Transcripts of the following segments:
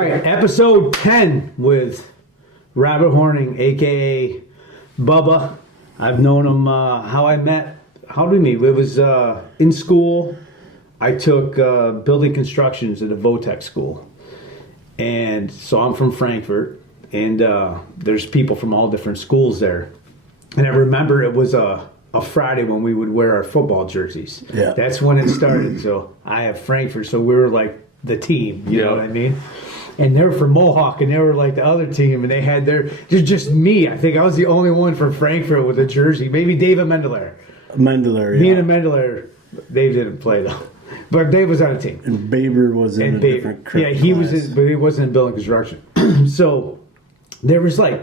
right, episode 10 with Rabbit Horning, a.k.a. Bubba. I've known him, how did we meet? It was in school. I took building constructions at a Votech school. And so I'm from Frankfurt, and there's people from all different schools there. And I remember it was a Friday when we would wear our football jerseys. Yeah. That's when it started. So I have Frankfurt, so we were like the team, you know what I mean? And they were from Mohawk, and they were like the other team, and they had just me. I think I was the only one from Frankfurt with a jersey. Maybe David Mendelaar. Me and Mendelaar. Dave didn't play, though. But Dave was on a team. And Baber was in a different class. Yeah, he was in, but he wasn't in building construction. So there was like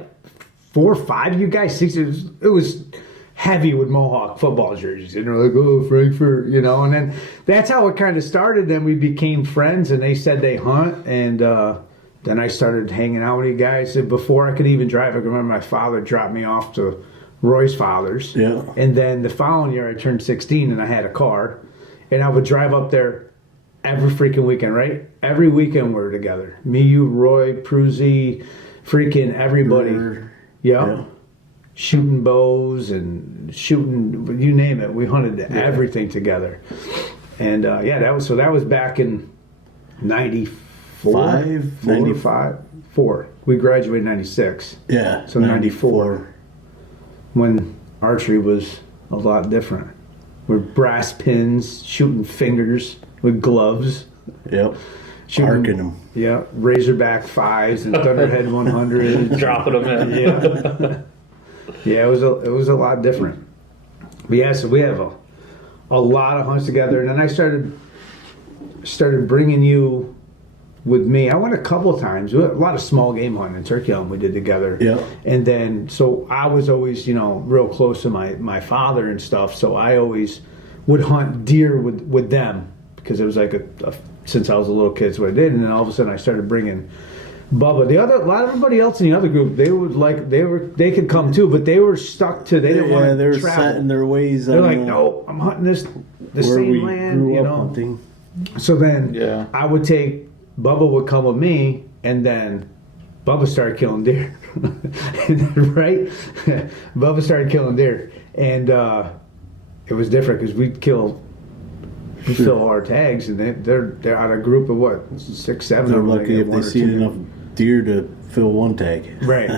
4 or 5 of you guys, 6. It was heavy with Mohawk football jerseys. And they're like, oh, Frankfurt, you know. And then that's how it kind of started. Then we became friends, and they said they hunt. And then I started hanging out with you guys. And before I could even drive, I can remember my father dropped me off to Roy's father's. Yeah. And then the following year, I turned 16, and I had a car. And I would drive up there every freaking weekend, right? Every weekend we were together. Me, you, Roy, Pruzy, freaking everybody. Yeah. Shooting bows and shooting, you name it. We hunted everything together. And that was back in 94. We graduated in 96. Yeah. So 94. When archery was a lot different. With brass pins, shooting fingers with gloves. Yep. Arcing them. Yeah. Razorback 5s and Thunderhead 100s. Dropping them in. Yeah. Yeah, it was a lot different. But yeah, so we have a lot of hunts together. And then I started bringing you with me. I went a couple of times. A lot of small game hunting and turkey hunting we did together. Yeah. And then, so I was always, real close to my father and stuff. So I always would hunt deer with them because it was like since I was a little kid, that's what I did. And then all of a sudden I started bringing Bubba. Everybody else in the other group, they could come too, but they were stuck to, they didn't want to they were travel. set in their ways. They're like, no, I'm hunting the same land, hunting. So then I would take, Bubba would come with me, and then Bubba started killing deer. Right? Bubba started killing deer. And it was different because we'd fill our tags, and they're on a group of what, 6, 7. They're lucky if they see enough deer to fill one tag. Right,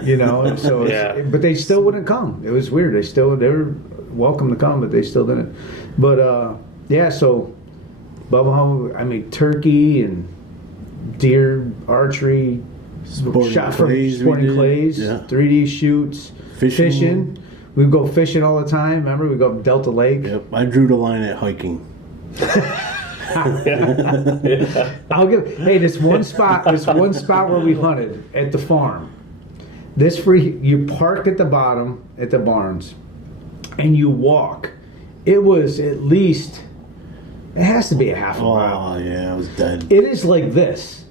so but they still wouldn't come. It was weird. They were welcome to come, but they still didn't. But so Bubba, turkey and deer, archery, sporting clays, 3D shoots, fishing. We'd go fishing all the time. Remember, we'd go up Delta Lake. Yep, I drew the line at hiking. This one spot where we hunted at the farm. You park at the bottom at the barns, and you walk. It was at least, it has to be a half a mile. Oh yeah, I was dead. It is like this.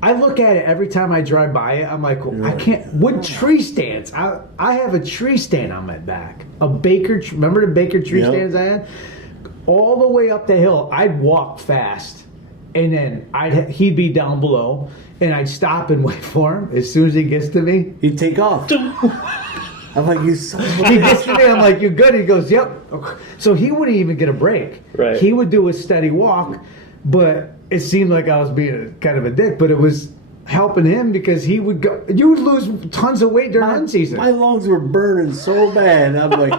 I look at it every time I drive by it. I'm like, I can't. With tree stands, I have a tree stand on my back. Remember the Baker tree stands I had? All the way up the hill, I'd walk fast, and then he'd be down below, and I'd stop and wait for him. As soon as he gets to me, he'd take off. I'm like, you son of a He gets to me, I'm like, you good? He goes, yep. So he wouldn't even get a break. Right. He would do a steady walk, but it seemed like I was being kind of a dick, but it was helping him because he would go. You would lose tons of weight during hunt season. My lungs were burning so bad. I'm like,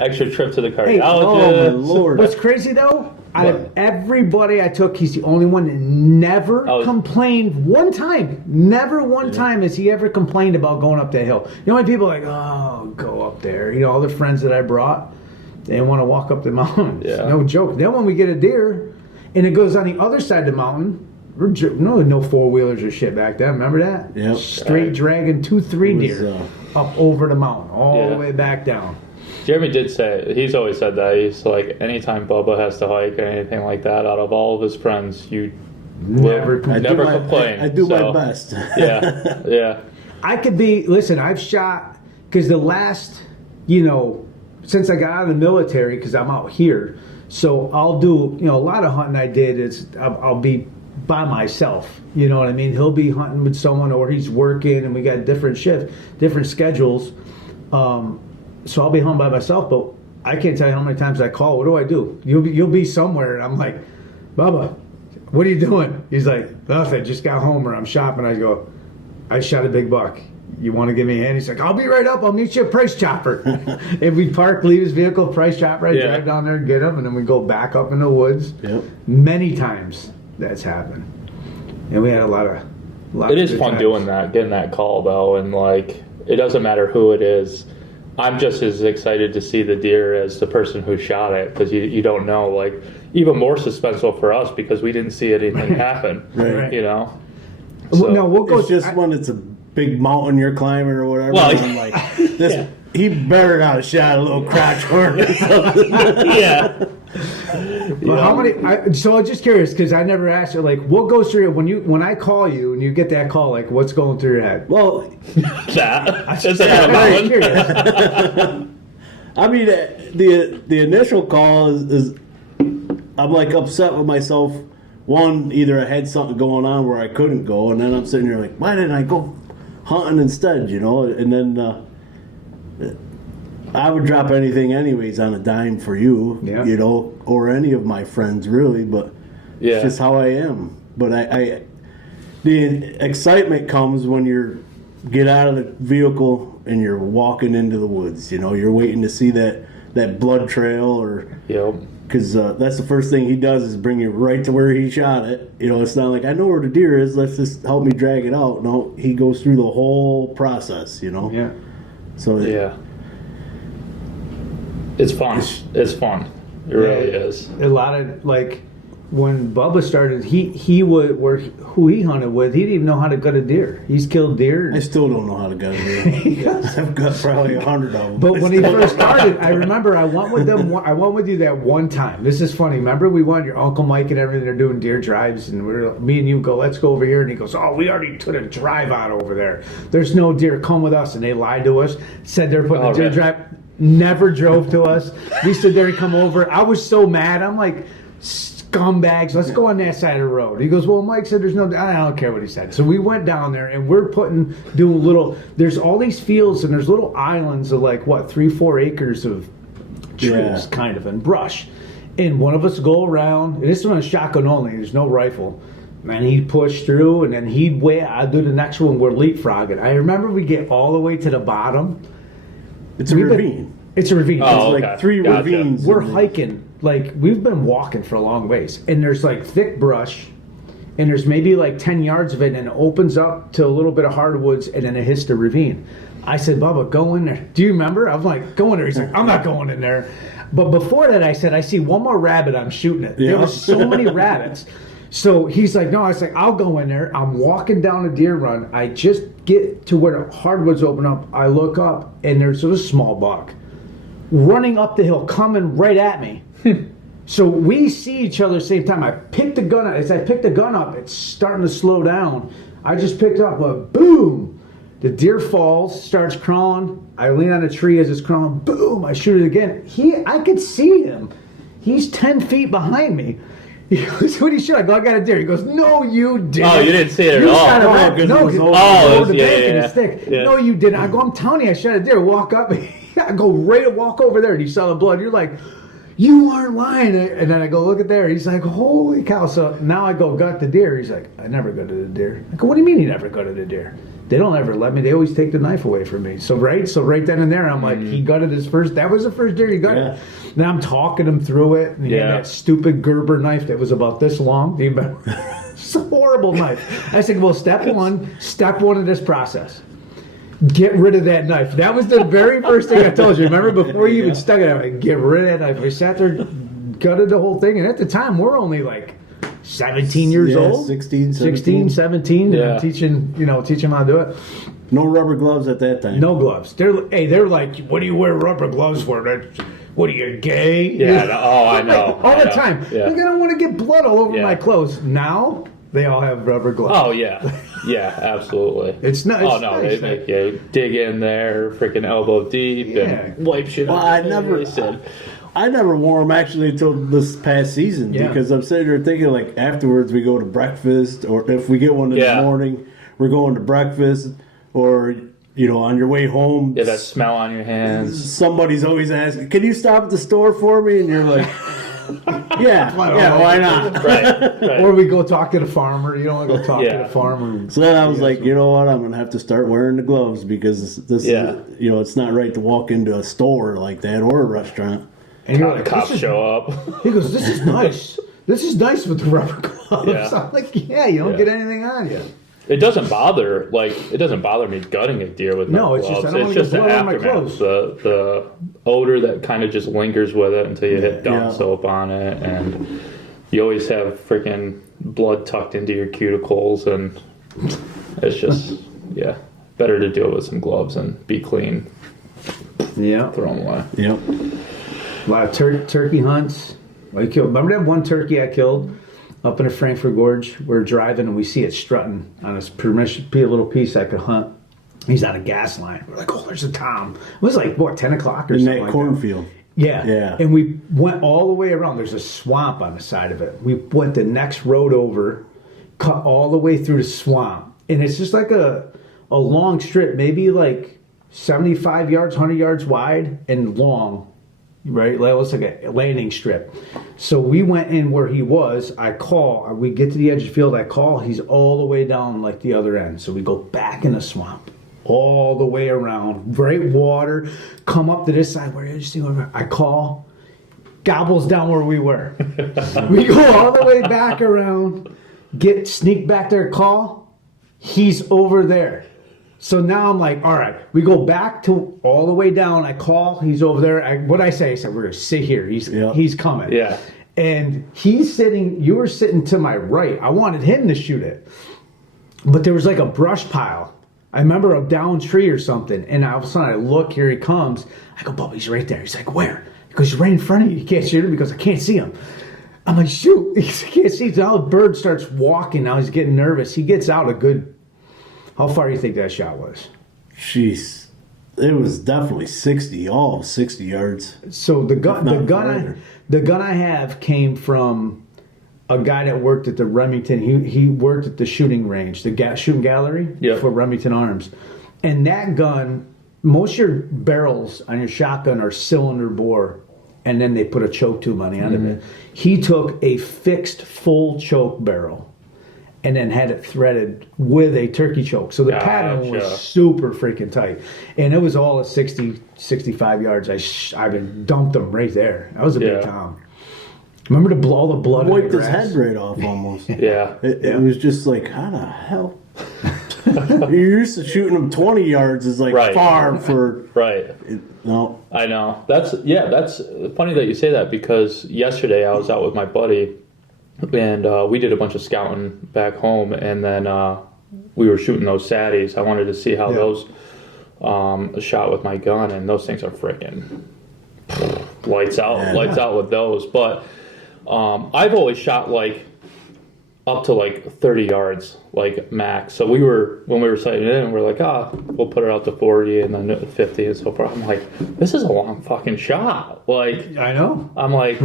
extra trip to the cardiologist. Hey, oh my Lord! What's crazy though? Out of everybody I took, he's the only one that never complained one time. Never one time has he ever complained about going up that hill. You know, when people are like, oh, go up there. All the friends that I brought, they want to walk up the mountain. Yeah. No joke. Then when we get a deer, and it goes on the other side of the mountain. No 4-wheelers or shit back then. Remember that? Yeah. Straight dragging 2-3 deer up over the mountain, all the way back down. Jeremy did say, he's always said that. He's like, anytime Bubba has to hike or anything like that, out of all of his friends, you never complain. I do my best. Yeah. I could be, listen, I've shot, because the last, since I got out of the military, because I'm out here, so I'll do, a lot of hunting I did is I'll be by myself. You know what I mean? He'll be hunting with someone, or he's working, and we got different shifts, different schedules. So I'll be home by myself, but I can't tell you how many times I call. What do? You'll be somewhere, and I'm like, Bubba, what are you doing? He's like, nothing. Just got home, or I'm shopping. I go, I shot a big buck. You want to give me a hand? He's like, I'll be right up. I'll meet you at Price Chopper. If we park, leave his vehicle, Price Chopper, I drive down there and get him, and then we go back up in the woods. Yep. Many times that's happened, and we had a lot of. It is fun doing that, getting that call though, and like it doesn't matter who it is. I'm just as excited to see the deer as the person who shot it, because you don't know. Like, even more suspenseful for us because we didn't see anything happen. Right. You know. So, no, we'll go. It's just when it's a big mountain you're climbing or whatever. Well, I'm like, this. He better not have shot a little crotch horn or something. Yeah. Well, how many? So I'm just curious because I never asked you. Like, what goes through your when I call you and you get that call? Like, what's going through your head? Well, That. Is I'm very that curious. I mean, the initial call is I'm like upset with myself. One, either I had something going on where I couldn't go, and then I'm sitting here like, why didn't I go hunting instead? You know, and then I would drop anything anyways on a dime for you, you know, or any of my friends really, but it's just how I am. But I the excitement comes when you get out of the vehicle and you're walking into the woods. You know, you're waiting to see that blood trail, or because that's the first thing he does is bring you right to where he shot it. You know, it's not like I know where the deer is. Let's just help me drag it out. No, he goes through the whole process. You know. Yeah. So it's fun. It's fun. It really is. A lot of like when Bubba started, he would who he hunted with. He didn't even know how to gut a deer. He's killed deer. I still don't know how to gut a deer. I've got probably 100 of them. But when he first started, I remember I went with them. I went with you that one time. This is funny. Remember we went, your Uncle Mike and everything. They're doing deer drives, and me and you go, let's go over here. And he goes, oh, we already took a drive out over there. There's no deer. Come with us. And they lied to us. Said they're putting a deer drive. Never drove to us. We stood there and come over. I was so mad. I'm like, scumbags, let's go on that side of the road. He goes, well, Mike said there's no, I don't care what he said. So we went down there and we're doing little, there's all these fields and there's little islands of like, 3-4 acres of trees kind of and brush. And one of us go around, and this one is shotgun only, there's no rifle. And he'd push through and then he'd wait, I'd do the next one, we're leapfrogging. I remember we get all the way to the bottom. It's a ravine. It's a ravine. Oh, it's like 3 ravines. We're hiking, like we've been walking for a long ways, and there's like thick brush, and there's maybe like 10 yards of it, and it opens up to a little bit of hardwoods, and then it hits the ravine. I said, Bubba, go in there. Do you remember? I'm like, go in there. He's like, I'm not going in there. But before that, I said, I see one more rabbit, I'm shooting it. There was so many rabbits. So he's like, no. I was like, I'll go in there. I'm walking down a deer run. I just get to where the hardwoods open up. I look up, and there's a small buck running up the hill, coming right at me. So we see each other at the same time. I picked the gun up. As I picked the gun up, it's starting to slow down. I just picked up, but boom! The deer falls, starts crawling. I lean on a tree as it's crawling. Boom! I shoot it again. I could see him. He's 10 feet behind me. He goes, what do you shoot? I go, I got a deer. He goes, no, you didn't. Oh, you didn't see it at all. Shot a rabbit. No, the bank in the stick. Yeah. No, you didn't. I go, I'm telling you, I shot a deer. Walk up. I go walk over there, and you saw the blood. You're like, you aren't lying. And then I go, look at there. He's like, holy cow. So now I go, gut the deer. He's like, I never gutted a deer. I go, what do you mean you never gutted a deer? They don't ever let me. They always take the knife away from me. So right then and there, I'm like, he gutted his first. That was the first deer he gutted. Yeah. Then I'm talking him through it. And he had that stupid Gerber knife that was about this long. Do you remember? It's a horrible knife. I said, well, step one of this process. Get rid of that knife. That was the very first thing I told you. Remember, before you even stuck it, I'm like, get rid of that knife. We sat there, gutted the whole thing. And at the time, we're only like 17 years old. 16, 17. And I'm teaching them how to do it. No rubber gloves at that time. No gloves. They're like, what do you wear rubber gloves for? What are you, gay? Yeah. I know. All the time. Yeah. Like, I don't want to get blood all over my clothes. Now, they all have rubber gloves. Oh, yeah. Yeah, absolutely. It's not. Oh, no. They make you dig in there, freaking elbow deep, and wipe shit Well, on your face. I never wore them actually until this past season because I'm sitting there thinking like afterwards we go to breakfast, or if we get one in the morning, we're going to breakfast, or on your way home. Yeah, that smell on your hands. Somebody's always asking, "Can you stop at the store for me?" And you're like, "Yeah, why not?" Right. Or we go talk to the farmer. You don't want to go talk to the farmer. So then I was like, you know what? I'm gonna have to start wearing the gloves because this is, it's not right to walk into a store like that or a restaurant. And you're like, cops show up. He goes, "This is nice. This is nice with the rubber gloves." Yeah. I'm like, you don't get anything on you. It doesn't bother me gutting a deer with my gloves. It's just the aftermath, the odor that kind of just lingers with it until you hit Dawn soap on it, and you always have freaking blood tucked into your cuticles, and it's just better to do it with some gloves and be clean. Yeah, throw them away. Yep. A lot of turkey hunts. Remember that one turkey I killed up in the Frankfurt Gorge? We're driving and we see it strutting on this little piece I could hunt. He's on a gas line. We're like, "Oh, there's a tom." It was like 10 o'clock or in something that like cornfield. that. Yeah. And we went all the way around. There's a swamp on the side of it. We went the next road over, cut all the way through the swamp, and it's just like a long strip, maybe like 75 yards, 100 yards wide and long. Right, it looks like a landing strip. So we went in where he was. We get to the edge of the field. I call. He's all the way down like the other end. So we go back in the swamp, all the way around. Great water. Come up to this side. Where you see? I call. Gobbles down where we were. We go all the way back around. Sneak back there. Call. He's over there. So now I'm like, all right, we go back to all the way down. I call, he's over there. I said, we're going to sit here. He's coming. Yeah. And you were sitting to my right. I wanted him to shoot it. But there was like a brush pile. I remember a down tree or something. And all of a sudden I look, here he comes. I go, "Bubba, he's right there." He's like, "Where?" Because he's right in front of you. You can't shoot him because I can't see him. I'm like, "Shoot." He can't see. So now the bird starts walking. Now he's getting nervous. He gets out a good... How far do you think that shot was? Jeez. It was definitely 60 yards. So the gun I have came from a guy that worked at the Remington. He worked at the shooting range, the shooting gallery for Remington Arms. And that gun, most of your barrels on your shotgun are cylinder bore, and then they put a choke tube on the end of it. He took a fixed full choke barrel and then had it threaded with a turkey choke. So the pattern was super freaking tight. And it was all at 60, 65 yards. I dumped them right there. That was a big tom. Remember all the blood? Wiped his head right off almost. It was just like, how the hell? You're used to shooting them 20 yards is like far for... Right. No. I know. That's funny that you say that, because yesterday I was out with my buddy, and we did a bunch of scouting back home, and then we were shooting those saddies. I wanted to see how those shot with my gun, and those things are freaking lights out with those. But I've always shot like up to like 30 yards, like max. So when we were sighting it in, we're like, we'll put it out to 40 and then 50 and so forth. I'm like, this is a long fucking shot. Like, I know. I'm like,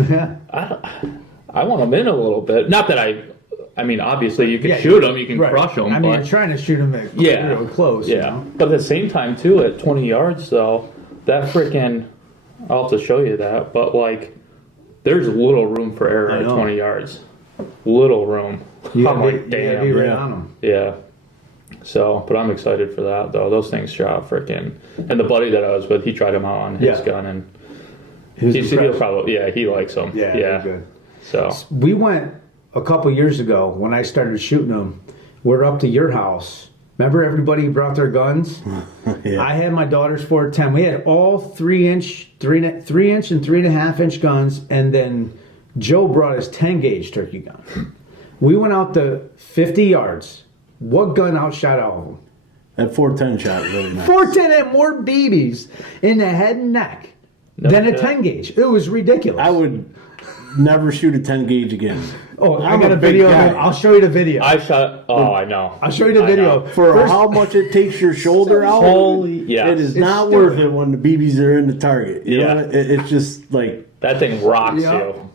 I want them in a little bit. Not that I mean, obviously you can shoot them, you can crush them. I mean, you're trying to shoot them at real close. Yeah. You know? But at the same time, too, at 20 yards, though, that freaking, I'll have to show you that, but like, there's little room for error at 20 yards. Little room. I'm like, damn. Be right on them. Yeah. So, but I'm excited for that, though. Those things shot freaking. And the buddy that I was with, he tried them out on his gun, and he'll probably, he likes them. Yeah. Good. So we went a couple years ago when I started shooting them. We're up to your house. Remember everybody brought their guns? I had my daughter's 410. We had all 3-inch and 3.5-inch guns, and then Joe brought his 10-gauge turkey gun. We went out to 50 yards. What gun outshot all of them? That 410 shot really nice. 410 had more BBs in the head and neck than a 10-gauge. It was ridiculous. I would never shoot a 10-gauge again. Oh, I got a video of it. I'll show you the video. I shot. Oh, I know. I'll show you the video. For how much it takes your shoulder out, it is not worth it when the BBs are in the target. You know? It's just like That thing rocks Yep. you.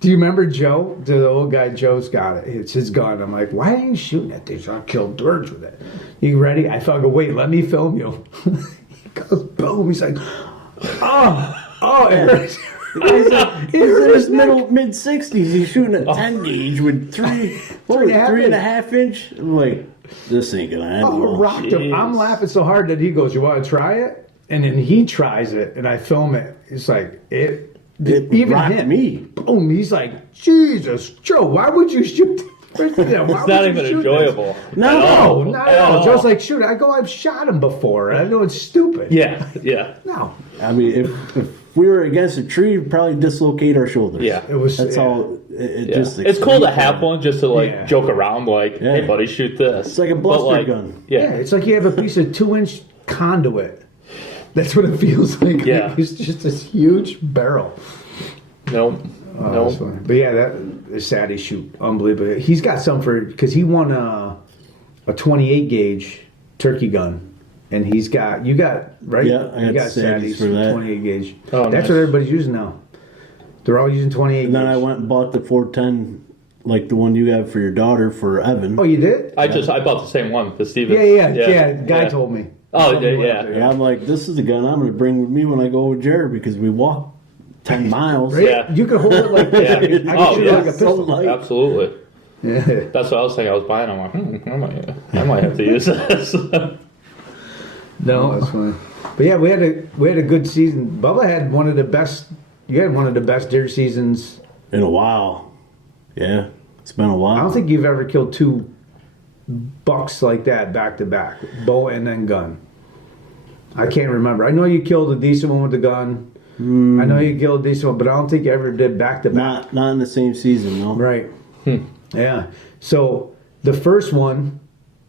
Do you remember Joe? The old guy, Joe's got it. It's his gun. I'm like, why ain't you shooting that thing? So I killed birds with it. You ready? I go, wait, let me film you. He goes, boom. He's like, oh, it hurts. He's in his mid-60s. He's shooting a 10 gauge with 3.5 inch. I'm like, this ain't gonna end well. Rocked him. I'm laughing so hard that he goes, you want to try it? And then he tries it, and I film it. It's like, it even rocked him. me. Boom. He's like, Jesus, Joe, why would you shoot? It's not even enjoyable. No, not at all. Joe's like, shoot. I go, I've shot him before. I know it's stupid. Yeah. No. I mean, if we were against a tree, we'd probably dislocate our shoulders. Yeah. That's all. It's cool to have one just to joke around, like, hey, buddy, shoot this. It's like a bluster gun. Yeah, it's like you have a piece of 2-inch conduit. That's what it feels like. Yeah. It's just this huge barrel. Nope. That's funny. But yeah, that is sad. He shoot unbelievable. He's got some because he won a 28 gauge turkey gun, and you got right. Yeah, I got Saddies for that 28 gauge. Oh, that's what everybody's using now. They're all using 28. And then I went and bought the 410, like the one you have for your daughter for Evan. Oh, you did? I bought the same one, the Stevens. Yeah. Guy told me. Oh, yeah. And I'm like, this is the gun I'm going to bring with me when I go with Jared because we walk 10 miles. Right? Yeah. You can hold it like this. Yeah. I can shoot it like a pistol. So light. Absolutely. Yeah. That's what I was thinking. I was buying. I'm like, I might have to use this. No, that's funny. But yeah, we had a good season. Bubba had one of the best. You had one of the best deer seasons in a while. Yeah, it's been a while. I don't think you've ever killed 2 bucks like that back to back, bow and then gun. I can't remember. I know you killed a decent one with the gun. I know you killed a decent one, but I don't think you ever did back to back. Not in the same season, no. Right. Yeah. So the first one,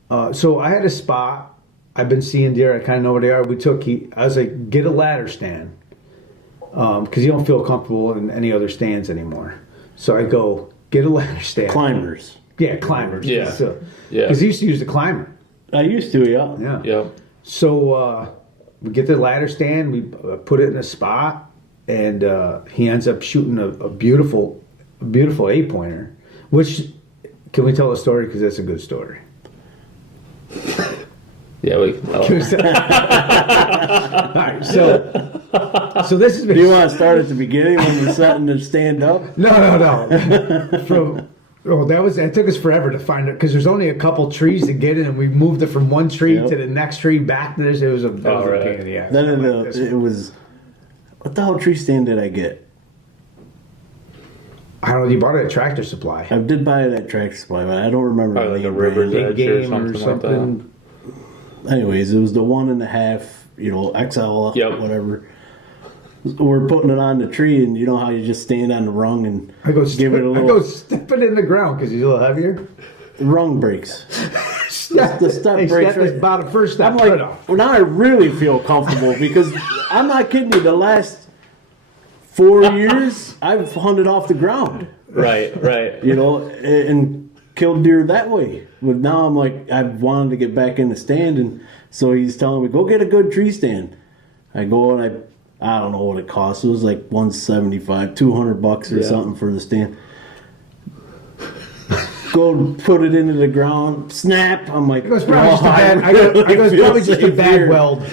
so I had a spot. I've been seeing deer. I kind of know where they are. I was like, get a ladder stand. Because you don't feel comfortable in any other stands anymore. So I go, get a ladder stand. Climbers. Yeah, climbers. Yeah. So, because he used to use the climber. I used to, yeah. Yeah. Yep. So we get the ladder stand, we put it in a spot, and he ends up shooting a beautiful 8-pointer. Which, can we tell a story? Because that's a good story. Yeah, we can tell. All right, so this has been. Do you want to start at the beginning when you're setting to stand up? No. That took us forever to find it because there's only a couple trees to get in, and we moved it from one tree to the next tree back to this. It was a pain in the ass. Then it was. What the hell tree stand did I get? I don't know. You bought it at Tractor Supply. I did buy it at Tractor Supply, but I don't remember. Probably like a River's Big Edge Game or something. Like anyways, it was the 1.5, XL, whatever. We're putting it on the tree, and you know how you just stand on the rung and give it a little. I go step it in the ground because he's a little heavier. The rung breaks. The step breaks. That's about the first step. I'm like, well, now I really feel comfortable because I'm not kidding you. The last 4 years, I've hunted off the ground. Right. And killed deer that way. But now I'm like, I've wanted to get back in the stand, and so he's telling me, go get a good tree stand. I go and I don't know what it costs. It was like $175, $200 or something for the stand. Go put it into the ground, snap. I'm like, it was probably just a bad weld.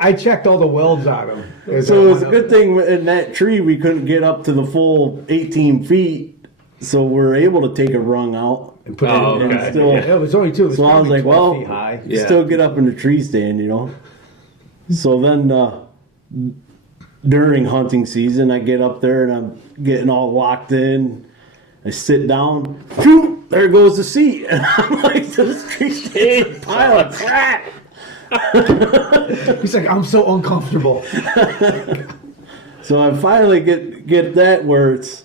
I checked all the welds on them. So it was a good thing in that tree we couldn't get up to the full 18 feet, so we're able to take a rung out and put it in. Okay. And still, it was only 2. So I was like, well, feet high. Still get up in the tree stand, So then during hunting season, I get up there and I'm getting all locked in. I sit down, phew, there goes the seat. And I'm like, this tree stand pile of crap. He's like, I'm so uncomfortable. So I finally get that where it's,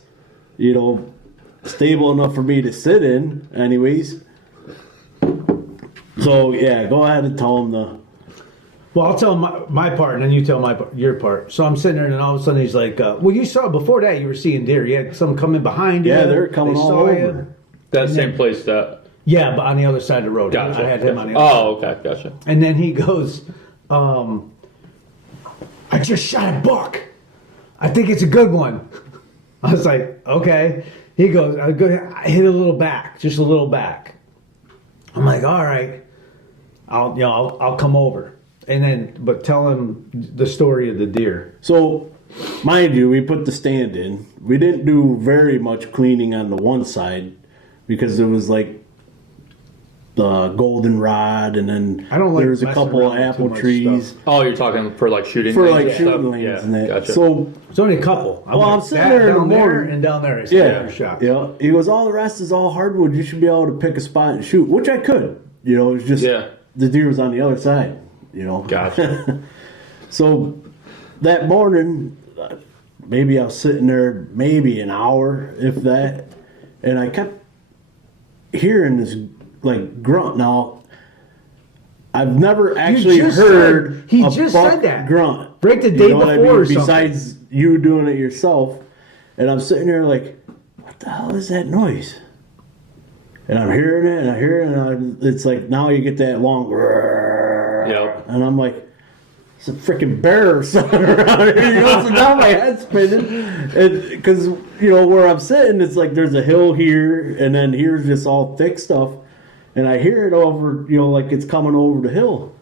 stable enough for me to sit in anyways. So yeah, go ahead and tell him Well, I'll tell my part, and then you tell your part. So I'm sitting there, and then all of a sudden he's like, well, you saw, before that, you were seeing deer. You had some coming behind you. Yeah, they're coming all over. You. That same place that... Yeah, but on the other side of the road. Gotcha. I had him on the other side. Oh, okay, gotcha. And then he goes, I just shot a buck. I think it's a good one. I was like, okay. He goes, I hit a little back, just a little back. I'm like, all right, I'll come over. And then, but tell him the story of the deer. So, mind you, we put the stand in. We didn't do very much cleaning on the one side because it was like the goldenrod, and then I don't like there was a couple of apple trees. Stuff. Oh, you're talking for like shooting for lanes like and shooting stuff? lanes and that. Gotcha. So It's only a couple. I'm sitting there in the down there morning and down there. I said, shot. Yeah. He goes, all the rest is all hardwood. You should be able to pick a spot and shoot, which I could. You know, it was just the deer was on the other side. You know. Gotcha. So that morning, maybe I was sitting there maybe an hour, if that, and I kept hearing this like grunt. Now, I've never actually heard he a just buck said that grunt. Break the day You know what I before mean? or something. Besides you doing it yourself, and I'm sitting there like, what the hell is that noise? And I'm hearing it, and I hear it, and it's like now you get that long, and I'm like, it's a freaking bear or something around here. You know, so now my head's spinning, because you know where I'm sitting, it's like there's a hill here, and then here's just all thick stuff. And I hear it over, you know, like it's coming over the hill.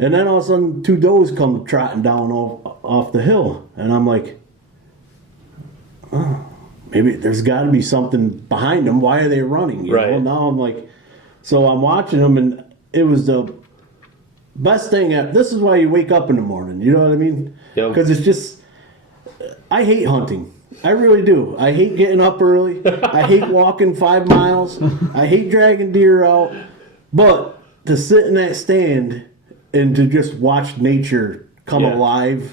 And then all of a sudden, two does come trotting down off the hill. And I'm like, oh, maybe there's got to be something behind them. Why are they running? You know? Now I'm like, so I'm watching them, and it was the best thing. This is why you wake up in the morning. You know what I mean? Because it's just, I hate hunting. I really do. I hate getting up early. I hate walking 5 miles. I hate dragging deer out. But to sit in that stand and to just watch nature come alive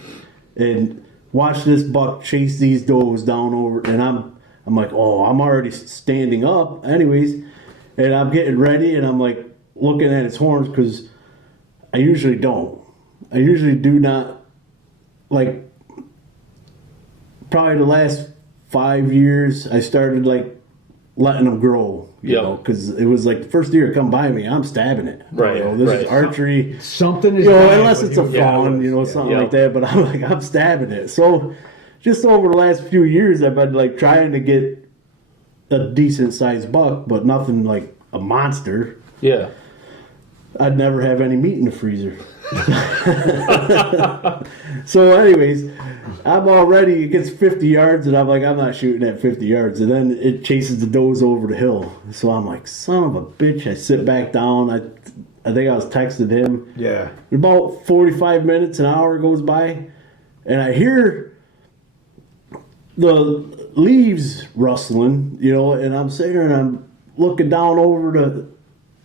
and watch this buck chase these does down over, and I'm like, oh, I'm already standing up anyways, and I'm getting ready, and I'm like looking at its horns, because I usually don't. I usually do not, like, probably the last 5 years, I started like letting them grow, you know, because it was like the first deer come by me, I'm stabbing it. Right. You know, this is archery. Something is, you know, unless it's a fawn, you know, something like that. But I'm like, I'm stabbing it. So just over the last few years, I've been like trying to get a decent sized buck, but nothing like a monster. Yeah. I'd never have any meat in the freezer. So anyways, I'm already, it gets 50 yards, and I'm like, I'm not shooting at 50 yards. And then it chases the does over the hill. So I'm like, son of a bitch. I sit back down. I think I was texting him. Yeah. About 45 minutes, an hour goes by, and I hear the leaves rustling, you know, and I'm sitting there and I'm looking down over the,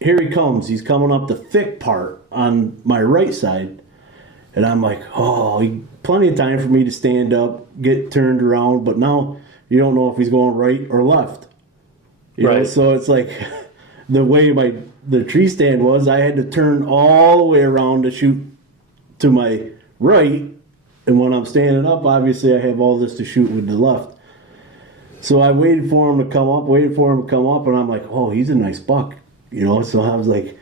here he comes. He's coming up the thick part on my right side. And I'm like, oh, plenty of time for me to stand up, get turned around. But now you don't know if he's going right or left. You know? So it's like the way the tree stand was, I had to turn all the way around to shoot to my right. And when I'm standing up, obviously I have all this to shoot with the left. So I waited for him to come up, and I'm like, oh, he's a nice buck. You know, so I was like,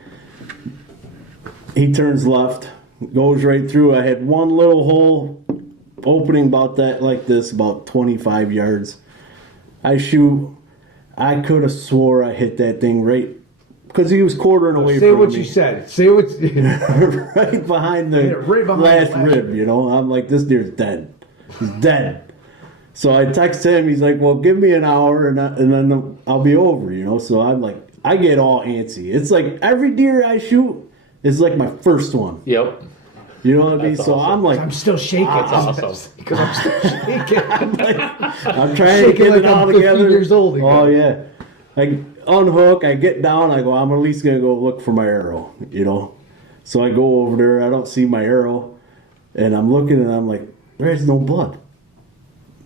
he turns left, goes right through. I had one little hole opening about that, like this, about 25 yards. I shoot. I could have swore I hit that thing right, because he was quartering away from me. Say what you said. Say what right behind the last rib, you know. I'm like, this deer's dead. He's dead. So I text him. He's like, well, give me an hour, and then I'll be over, you know. So I'm like, I get all antsy. It's like every deer I shoot is like my first one. Yep. You know what I mean? That's So awesome. I'm like, I'm still shaking. That's awesome. Because I'm still shaking. I'm trying to get like it all I'm 50 together. years old again. Oh yeah. I unhook. I get down. I go, I'm at least gonna go look for my arrow. You know. So I go over there. I don't see my arrow, and I'm looking, and I'm like, there's no blood.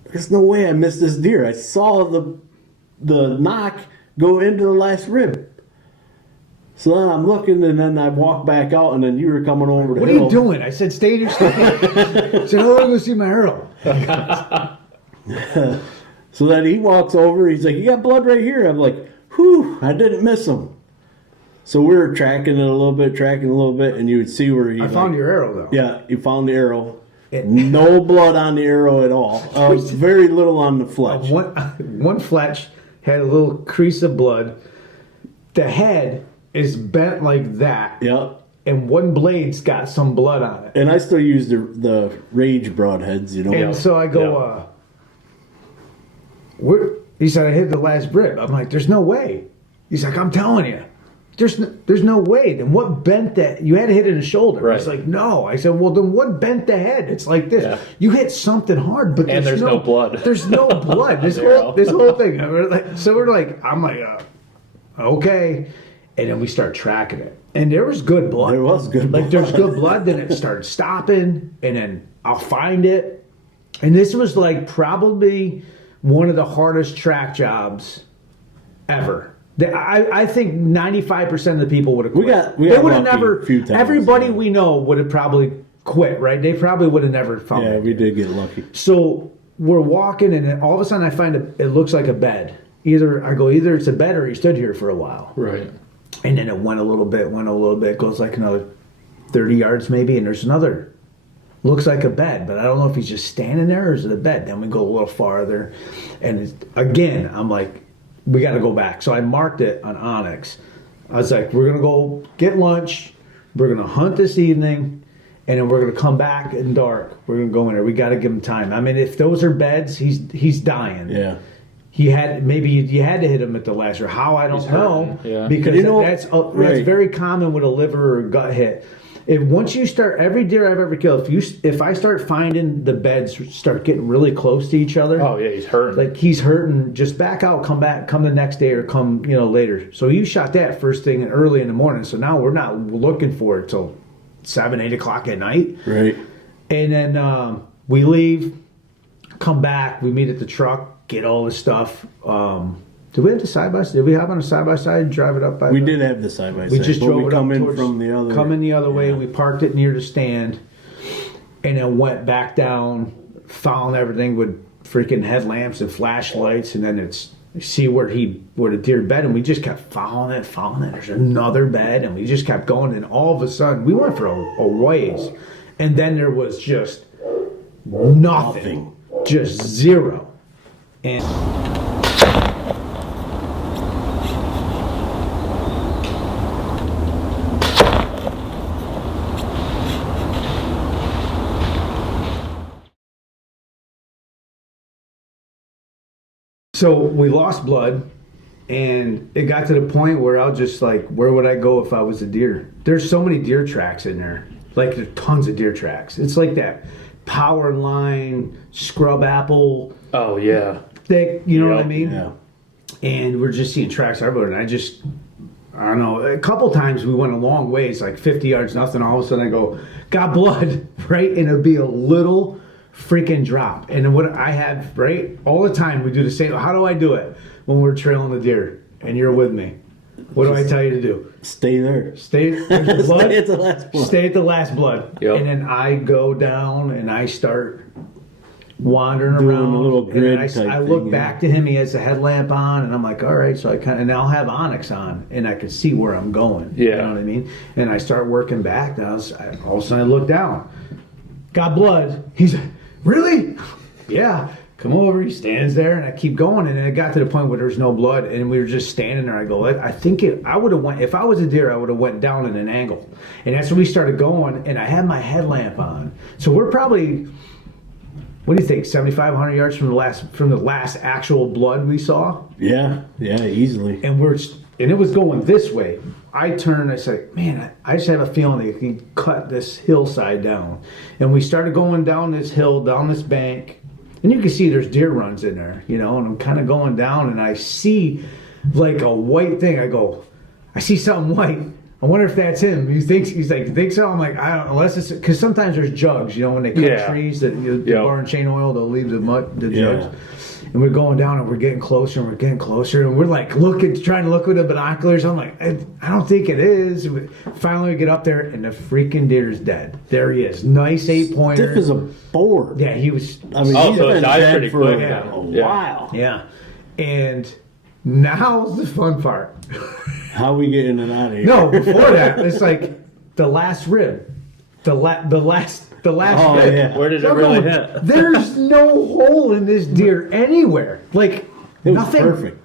There's no way I missed this deer. I saw the knock go into the last rib. So then I'm looking, and then I walk back out, and then you were coming over the hill. What are you doing? I said, stay in your stand. I said, how do I go see my arrow? So then he walks over. He's like, you got blood right here. I'm like, whew, I didn't miss him. So we were tracking it a little bit, and you would see where he... I found your arrow, though. Yeah, you found the arrow. No blood on the arrow at all. Very little on the fletch. One fletch had a little crease of blood. The head is bent like that. Yep. And one blade's got some blood on it. And I still use the Rage broadheads, you know. And so I go, he said, I hit the last rib. I'm like, there's no way. He's like, I'm telling you. There's no way. Then what bent that? You had to hit it in the shoulder. Right. It's like, no. I said, well, then what bent the head? It's like this. Yeah. You hit something hard, but there's no blood. There's no blood. This whole thing. We're like, I'm like, okay. And then we start tracking it. And there was good blood. There was good blood. Like, there's good blood. Then it started stopping. And then I'll find it. And this was like probably one of the hardest track jobs ever. I think 95% of the people would have quit. We would have never. Everybody we know would have probably quit, right? They probably would have never found it. Yeah, we did get lucky. So we're walking, and then all of a sudden I find it looks like a bed. Either it's a bed or he stood here for a while. Right. And then it went a little bit, goes like another 30 yards maybe, and there's another. Looks like a bed, but I don't know if he's just standing there or is it a bed. Then we go a little farther, and again, I'm like, we got to go back. So I marked it on Onyx. I was like, we're going to go get lunch. We're going to hunt this evening. And then we're going to come back in dark. We're going to go in there. We got to give him time. I mean, if those are beds, he's dying. Yeah. You had to hit him at the last, or how, I don't know. Yeah. Because that's very common with a liver or gut hit. Once you start, every deer I've ever killed, if I start finding the beds start getting really close to each other. Oh yeah, he's hurting. Like he's hurting, just back out, come back, come the next day or come, later. So you shot that first thing early in the morning. So now we're not looking for it till 7, 8 o'clock at night. Right. And then we leave, come back, we meet at the truck, get all the stuff. Did we have the side-by-side? Did we hop on a side-by-side and drive it up by We did have the side-by-side. We just drove it come up in from the other way. Come in the other way. We parked it near the stand and then went back down, found everything with freaking headlamps and flashlights, and then see where the deer bed, and we just kept following it. There's another bed, and we just kept going, and all of a sudden, we went for a ways, and then there was just nothing. Just zero. And so we lost blood, and it got to the point where I was just like, where would I go if I was a deer? There's so many deer tracks in there. Like, there's tons of deer tracks. It's like that power line, scrub apple. Oh, yeah. Thick, you know what I mean? Yeah. And we're just seeing tracks everywhere, and I don't know, a couple times we went a long ways, like 50 yards, nothing. All of a sudden I go, got blood, right? And it'll be a little freaking drop. And what I have, right, all the time we do the same. How do I do it when we're trailing the deer and you're with me? What do I tell you to do? Stay there. Stay at the last blood. Stay at the last blood. Yep. And then I go down and I start wandering Doing around. a little grid and type I look thing, back to him. He has a headlamp on, and I'm like, all right. So and I'll have Onyx on, and I can see where I'm going. Yeah. You know what I mean? And I start working back. And all of a sudden I look down. Got blood. He's like, really? Yeah. Come over. He stands there, and I keep going, and it got to the point where there's no blood, and we were just standing there. I go, I think I would have went, if I was a deer, I would have went down at an angle, and that's when we started going, and I had my headlamp on. So we're probably, what do you think, 7,500 yards from the last actual blood we saw? Yeah, easily. And it was going this way. I turned, I said, man, I just have a feeling that he cut this hillside down. And we started going down this hill, down this bank, and you can see there's deer runs in there, and I'm kind of going down, and I see like a white thing. I see something white. I wonder if that's him. He's like, you think so? I'm like, I don't know, unless it's, because sometimes there's jugs, when they cut trees, the bar and chain oil, they'll leave the jugs. And we're going down, and we're getting closer, and we're like trying to look with the binoculars. I'm like, I don't think it is. Finally, we get up there, and the freaking deer's dead. There he is, nice 8-pointer. Stiff as a board. Yeah, he was. I mean, he's been dead for a while. Yeah, and now's the fun part. How we getting it out of here? No, before that, it's like the last rib, the last The last Oh, hit. yeah. Where did it I'm really going, hit? There's no hole in this deer anywhere. Like, It was nothing. perfect.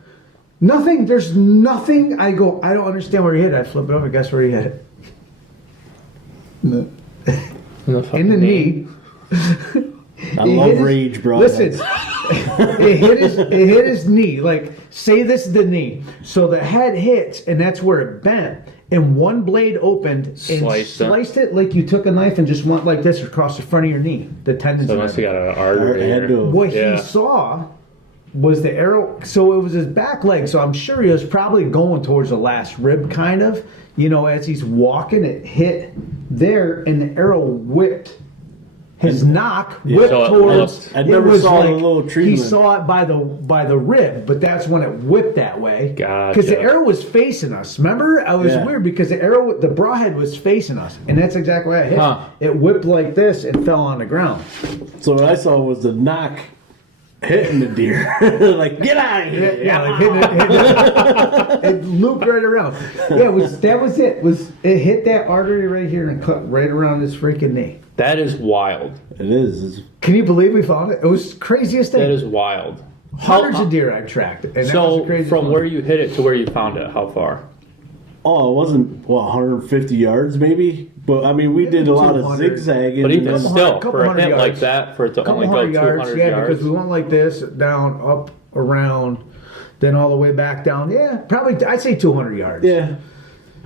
Nothing. There's nothing. I go, I don't understand where he hit it. I flip it over. Guess where he hit it? In the knee. I love rage, bro. Listen, it hit his knee. Like, say this is the knee. So the head hits, and that's where it bent. And one blade opened and sliced it like you took a knife and just went like this across the front of your knee. The tendons. So unless you got an artery. What he saw was the arrow. So it was his back leg. So I'm sure he was probably going towards the last rib, kind of. You know, as he's walking, it hit there, and the arrow whipped. His knock whipped towards. I never saw the little tree. He saw it by the rib, but that's when it whipped that way. Gotcha. Because the arrow was facing us. Remember, I was weird because the broadhead was facing us, and that's exactly why it hit. Huh. It whipped like this and fell on the ground. So what I saw was the knock hitting the deer, like get out of here. Yeah, like hitting it. It looped right around. Yeah, that was it. It hit that artery right here and cut right around his freaking knee. That is wild. It is. Can you believe we found it? It was the craziest thing. That is wild. Hundreds of deer I've tracked. And that was So the craziest from one. where you hit it to where you found it, how far? Oh, it wasn't 150 yards maybe, but I mean we did a lot of 200. zigzagging. But even and still, couple for a hundred hit like yards. that, for it to couple only go hundred 200 yards, yards, because we went like this, down, up, around, then all the way back down. Yeah, probably, I'd say 200 yards. yeah,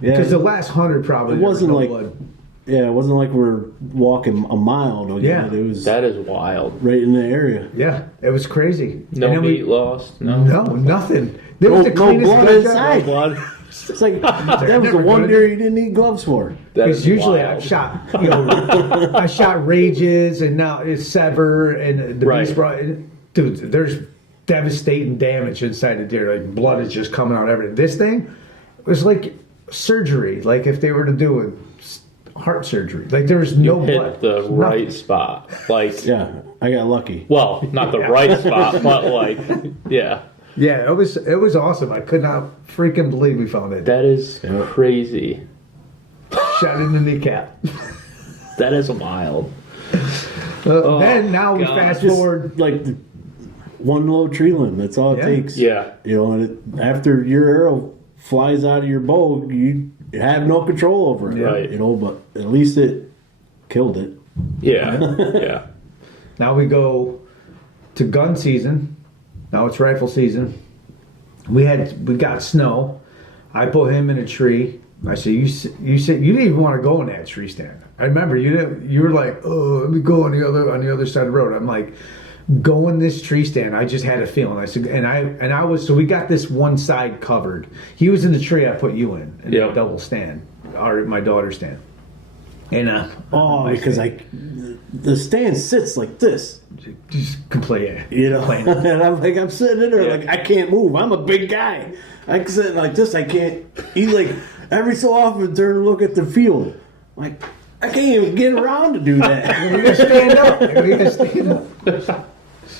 Because the last 100 probably. It wasn't there was like- no blood. yeah, it wasn't like we're walking a mile to Yeah. get it. It was that is wild. right in the area. Yeah, it was crazy. No And then meat lost. No. No, nothing. There was No- the no cleanest blood gut inside. job. Blood. It's like that was the one deer you didn't need gloves for. That Because is usually wild. I've shot, I shot rages, and now it's sever and the Right. beast brought. Dude, there's devastating damage inside the deer. Like blood is just coming out everything. This thing was like surgery. Like if they were to do a heart surgery. Like there was no hit blood. the Nothing. right spot. Like, Yeah, I got lucky. well, not the right spot, but like, yeah. Yeah, it was awesome. I could not freaking believe we found it. That is crazy. Shot in the kneecap. That is wild. Then now we God. fast Just forward. like one little tree limb. That's all it Yeah. takes. Yeah. You know, and after your arrow flies out of your bow, you have no control over it. Right. You know, but at least it killed it. Yeah. Yeah. Now we go to gun season. Now it's rifle season. We got snow. I put him in a tree. I said, you said you didn't even want to go in that tree stand. I remember you were like, oh, let me go on the other side of the road. I'm like, go in this tree stand. I just had a feeling. I said, and I was, so we got this one side covered. He was in the tree I put you in Yep. that double stand, or my daughter's stand. And Because the stand sits like this. just complain. You know, and I'm sitting in there like I can't move. I'm a big guy. I can sit like this. I can't. He like every so often turn and look at the field. Like I can't even get around to do that. We gotta stand up. We gotta stand up.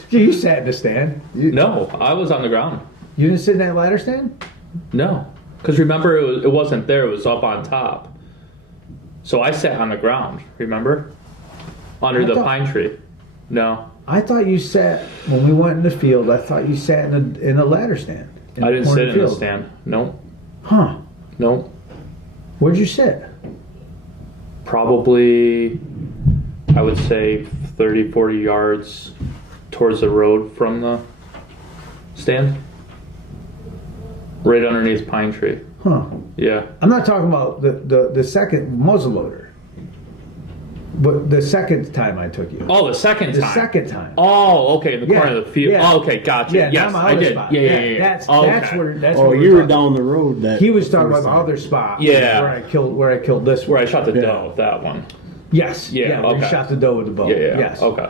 You sat in the stand. No, I was on the ground. You didn't sit in that ladder stand? No. Because remember, it wasn't there. It was up on top. So I sat on the ground, remember? Under the pine tree. No. I thought you sat, when we went in the field, I thought you sat in a ladder stand. I didn't sit in the stand. No. Huh. No. Where'd you sit? Probably, I would say 30, 40 yards towards the road from the stand. Right underneath pine tree. Huh. Yeah. I'm not talking about the second muzzleloader. But the second time I took you. Oh, the second time. The second time. Oh, okay, in the corner of the field. yeah. Oh, okay, gotcha. Yeah, yes, not my I other did. spot. Yeah. That's Okay. where. That's Oh, where you we're were talking. down the road. That He was talking about first the time. other spot. Yeah. Where I killed this Where one. I shot the Yeah. doe, that one. Yes. Yeah, where you okay. shot the doe with the bow. Yeah. Yes. Okay.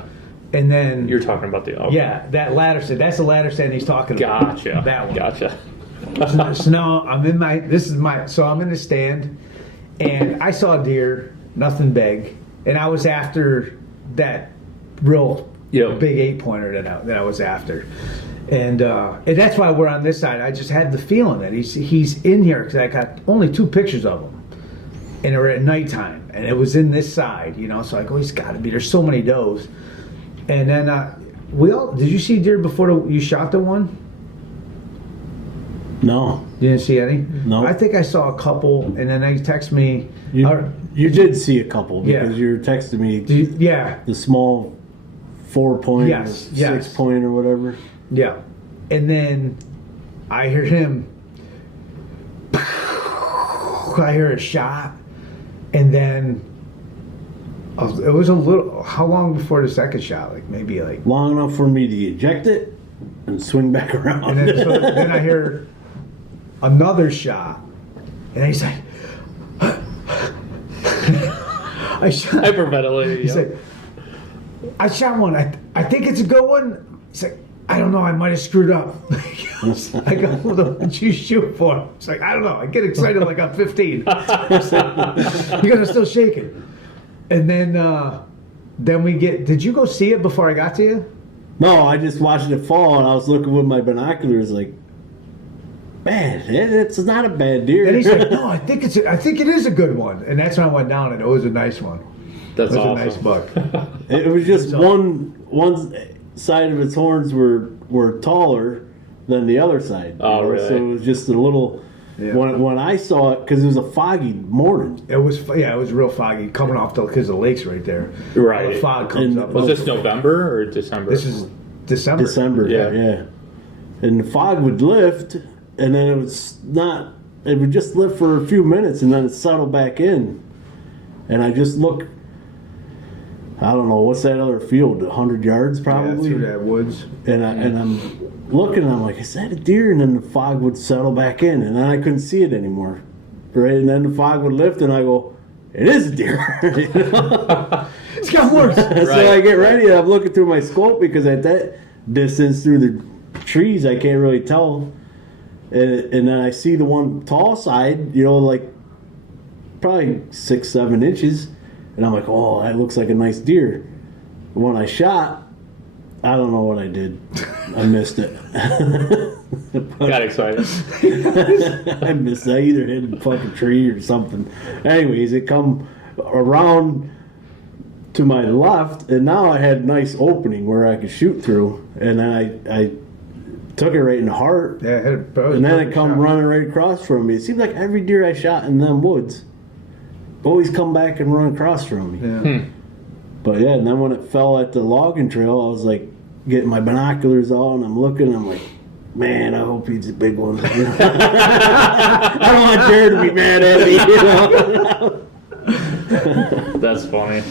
And then You're talking about the okay. yeah, that ladder stand. That's the ladder stand he's talking about. Gotcha. That one. Gotcha. So now I'm in I'm in the stand, and I saw a deer, nothing big, and I was after that real Yep. big 8-pointer that I was after, and that's why we're on this side. I just had the feeling that he's in here because I got only 2 pictures of him, and it were at nighttime, and it was in this side, you know. So I go, he's got to be. There's so many does, and then did you see deer before you shot the one? No. You didn't see any? No. I think I saw a couple, and then they text me. You did see a couple because you were texting me. The small 4-point, or 6-point, or whatever. Yeah, and then I hear him. I hear a shot, and then it was a little. How long before the second shot? Like maybe like long enough for me to eject it and swing back around. And then, then I hear another shot, and he's like, I shot. Hyperventilating. He's like, I shot one. I think it's a good one. He's like, I don't know. I might have screwed up. I go, what did you shoot for? It's like, I don't know. I get excited like I'm 15 because I'm still shaking. And then we get. Did you go see it before I got to you? No, I just watched it fall, and I was looking with my binoculars, like, man, it's not a bad deer. And he's like, no, I think it is a good one. And that's when I went down, and it was a nice one. That's awesome. A nice buck. It was just one side of its horns were taller than the other side. Oh, really? So it was just a little. Yeah. When I saw it, because it was a foggy morning. It was real foggy coming off because the lake's right there. Right. The fog comes up. Was this November or December? This is December. December. Yeah. And the fog would lift, and then it was not. It would just lift for a few minutes, and then it settled back in. And I just look. I don't know what's that other field? 100 yards probably. Yeah, through that woods. And I'm looking, and I'm like, is that a deer? And then the fog would settle back in, and then I couldn't see it anymore. Right, and then the fog would lift, and I go, it is a deer. It's got worse. So I get ready, and I'm looking through my scope because at that distance through the trees, I can't really tell. And then I see the one tall side, like probably 6-7 inches. And I'm like, oh, that looks like a nice deer. When I shot, I don't know what I did. I missed it. Got excited. I missed it. I either hit a fucking tree or something. Anyways, it come around to my left, and now I had a nice opening where I could shoot through. And then I took it right in the heart. Yeah, and then it come running right across from me. It seemed like every deer I shot in them woods always come back and run across from me. Yeah. But yeah, and then when it fell at the logging trail, I was like getting my binoculars on, and I'm looking, and I'm like, man, I hope he's a big one. I don't want Jared to be mad at me. That's funny.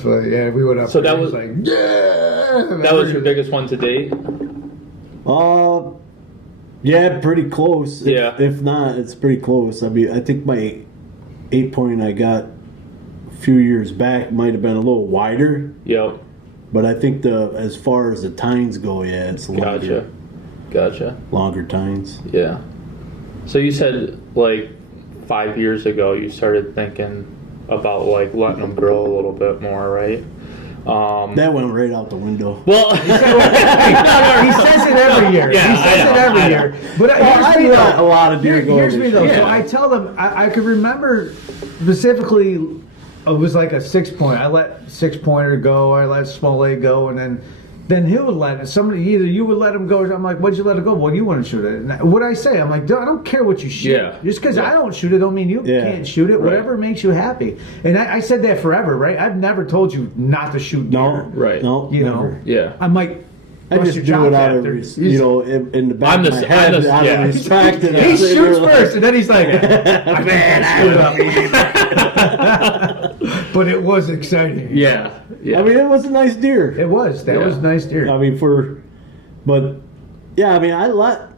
So yeah, we went up. So that was like, yeah. That was your biggest one to date. Yeah, pretty close. Yeah. If not, it's pretty close. I mean, I think my 8-point I got a few years back might have been a little wider. Yep. But I think as far as the tines go, yeah, it's longer. Gotcha. Longer tines. Yeah. So you said like 5 years ago you started thinking about like letting them grow a little bit more, right? That went right out the window. Well, he says it every year. Yeah, he says it every year. But I let a lot of deer go. Here's me though. Yeah. So I tell them I could remember specifically. It was like a 6-point. I let 6-pointer go. I let small leg go, and then he would let it. Somebody either you would let him go. Or I'm like, why'd you let it go? Well, you want to shoot it. And what I say, I'm like, I don't care what you shoot. Yeah. Just because I don't shoot it, don't mean you can't shoot it. Right. Whatever makes you happy. And I said that forever, right? I've never told you not to shoot deer. No, right. No, you never. know. Yeah. I might. I just do it out of, in the back of my head, out of respect. He shoots first, and then he's like, man, I But it was exciting. Yeah. I mean, it was a nice deer. It was. That was a nice deer. I mean, I let a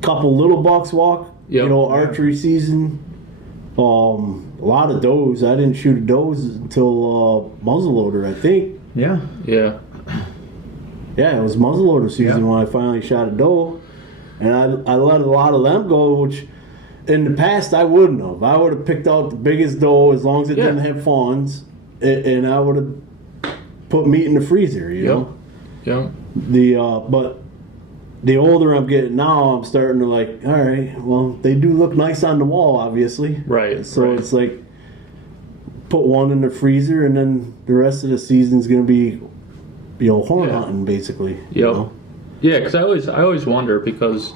couple little bucks walk, archery season. A lot of does. I didn't shoot a does until muzzleloader, I think. Yeah. Yeah. Yeah, it was muzzleloader season when I finally shot a doe. And I let a lot of them go, which in the past I wouldn't have. I would have picked out the biggest doe as long as it didn't have fawns, and I would have put meat in the freezer, you know? Yeah. But the older I'm getting now, I'm starting to like, all right, well, they do look nice on the wall, obviously. Right. So right. it's like, put one in the freezer, and then the rest of the season's going to be, horn hunting, basically. Yep. You know? Yeah, because I always wonder, because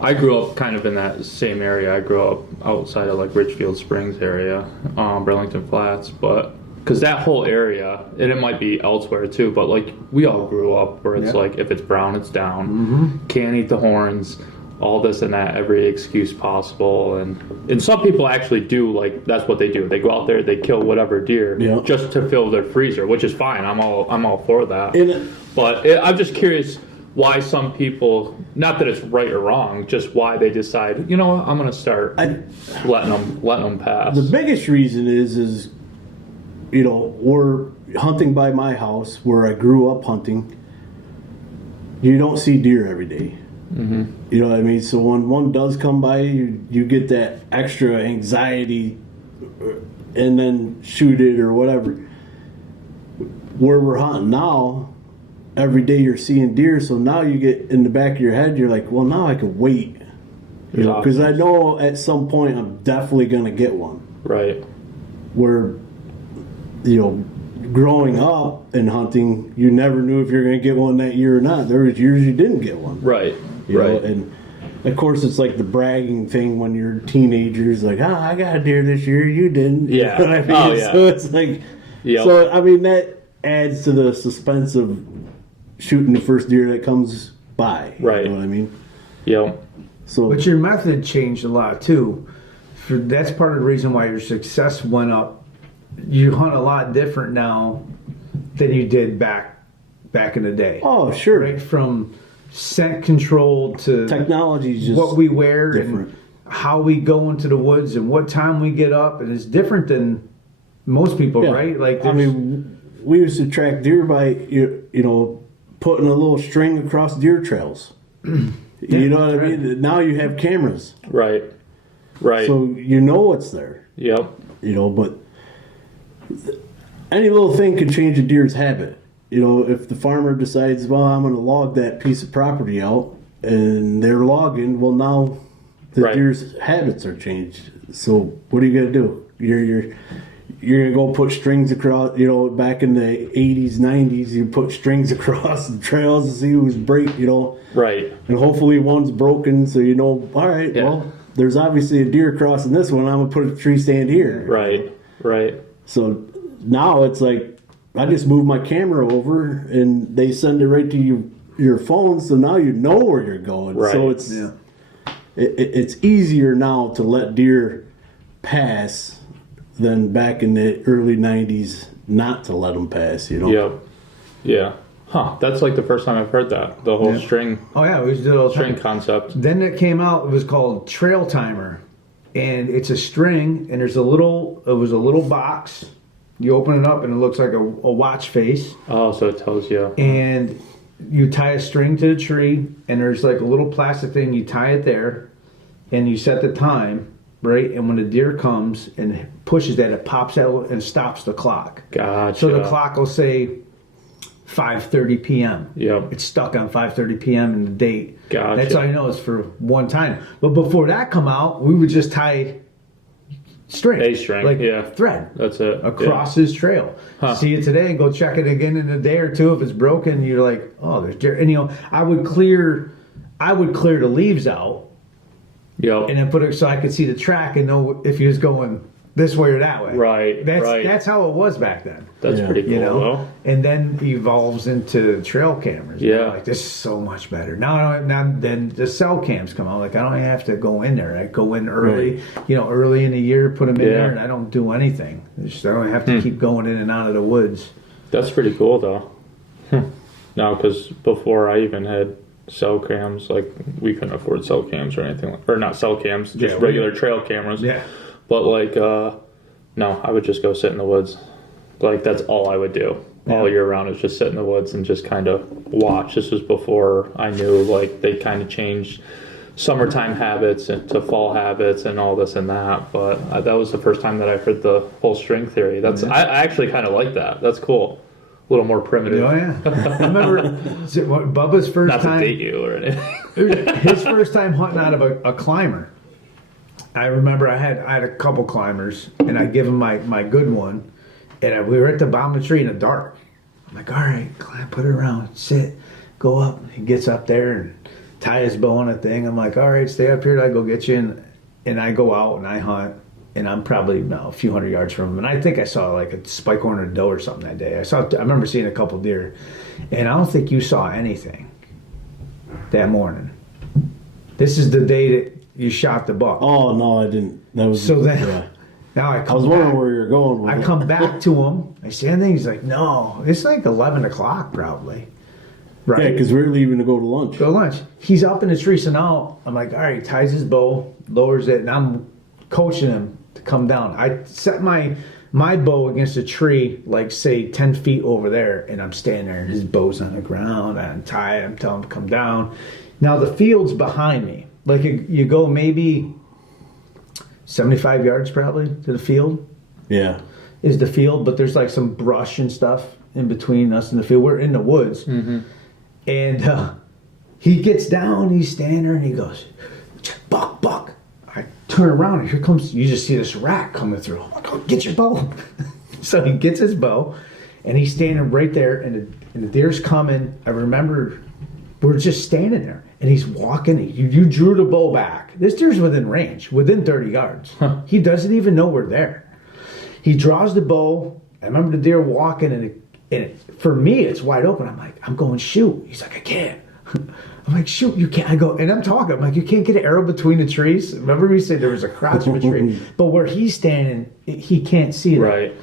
I grew up kind of in that same area. I grew up outside of like Richfield Springs area, Burlington Flats, but because that whole area, and it might be elsewhere too, but like we all grew up where it's like if it's brown, it's down. Can't eat the horns, all this and that, every excuse possible, and some people actually do, like that's what they do. They go out there, they kill whatever deer just to fill their freezer, which is fine. I'm all for that. But I'm just curious why some people, not that it's right or wrong, just why they decide, I'm going to start letting them pass. The biggest reason is we're hunting by my house where I grew up hunting. You don't see deer every day. You know what I mean? So when one does come by, you get that extra anxiety and then shoot it or whatever. Where we're hunting now, every day you're seeing deer, so now you get in the back of your head, you're like, well, now I can wait. Because I know at some point I'm definitely going to get one. Right. Where, growing up and hunting, you never knew if you're going to get one that year or not. There was years you didn't get one. Right. You know, and of course it's like the bragging thing when you're teenagers, like, I got a deer this year, you didn't. Yeah. You know what I mean? Oh, yeah. So it's like, so I mean, that adds to the suspense of shooting the first deer that comes by. Right. You know what I mean? Yep. So, but your method changed a lot too. That's part of the reason why your success went up. You hunt a lot different now than you did back in the day. Oh, sure. Right, from scent control to technology, just what we wear different. And how we go into the woods and what time we get up, and it's different than most people, right? Like, I mean, we used to track deer by putting a little string across deer trails. You know what I mean? Now you have cameras. Right. Right. So you know what's there. Yep. But any little thing can change a deer's habit. If the farmer decides, well, I'm going to log that piece of property out, and they're logging, well, now the deer's habits are changed. So what are you going to do? You're going to go put strings across, back in the 80s, 90s, you put strings across the trails to see who's break, Right. And hopefully one's broken, so all right, well, there's obviously a deer crossing this one, I'm going to put a tree stand here. Right. Right. So now it's like, I just move my camera over and they send it right to your phone, so now you know where you're going. Right. So it's easier now to let deer pass than back in the early 90s not to let them pass, Yep. Yeah. Huh. That's like the first time I've heard that. The whole string. Oh yeah, we did all the string time. concept. Then it came out. It was called Trail Timer, and it's a string, and it was a little box. You open it up, and it looks like a watch face. Oh, so it tells you. And you tie a string to the tree, and there's like a little plastic thing. You tie it there, and you set the time, right? And when the deer comes and pushes that, it pops out and stops the clock. Gotcha. So the clock will say 5:30 p.m. Yep. It's stuck on 5:30 p.m. in the date. Gotcha. That's all you know is for one time. But before that come out, we would just tie string. A string, like yeah. thread. That's it. Across his trail. Huh. See it today and go check it again in a day or two. If it's broken, you're like, oh, there's deer. And I would clear the leaves out. Yep. And then put it so I could see the track and know if he was going this way or that way. Right. That's how it was back then. That's pretty cool, though. And then evolves into trail cameras. Yeah. Like, this is so much better. Now then the cell cams come out. Like, I don't have to go in there. I go in early, early in the year, put them in there, and I don't do anything. I don't have to keep going in and out of the woods. That's pretty cool, though. No, because before I even had cell cams, like, we couldn't afford cell cams or anything. Or not cell cams, just regular trail cameras. Yeah. But, like, no, I would just go sit in the woods. Like, that's all I would do all year round, is just sit in the woods and just kind of watch. This was before I knew, like, they kind of changed summertime habits to fall habits and all this and that. But that was the first time that I heard the whole string theory. I actually kind of like that. That's cool. little more primitive. Oh yeah, I remember Bubba's first Not time. to date you or anything. His first time hunting out of a climber. I remember I had a couple climbers, and I give him my good one, and we were at the bottom of the tree in the dark. I'm like, all right, climb, put it around, sit, go up. He gets up there and tie his bow on a thing. I'm like, all right, stay up here. I go get you, and I go out and I hunt. And I'm probably a few hundred yards from him. And I think I saw like a spike horn or doe or something that day. I remember seeing a couple deer. And I don't think you saw anything that morning. This is the day that you shot the buck. Oh, no, I didn't. That was so then. Now I was wondering where you're going with I come back to him. I say anything. He's like, no. It's like 11 o'clock probably. Right. Yeah, because we're leaving to go to lunch. Go to lunch. He's up in the tree. So now I'm like, all right, ties his bow, lowers it, and I'm coaching him to come down. I set my bow against a tree, like say 10 feet over there, and I'm standing there, and his bow's on the ground. I'm tied. I'm telling him to come down. Now the field's behind me. Like you go maybe 75 yards probably to the field. Yeah, is the field, but there's like some brush and stuff in between us and the field. We're in the woods, and he gets down. He's standing there, and he goes, "Buck, buck." I turn around and here comes, you just see this rat coming through. I'm like, oh, get your bow. So he gets his bow and he's standing right there and the deer's coming. I remember we're just standing there and he's walking. You drew the bow back. This deer's within range, within 30 yards. He doesn't even know we're there. He draws the bow. I remember the deer walking and for me, it's wide open. I'm like, I'm going shoot. He's like, I can't. I'm like, shoot, you can't. I go, and I'm talking. I'm like, you can't get an arrow between the trees. Remember we said there was a crotch of a tree, but where he's standing, he can't see that. Right.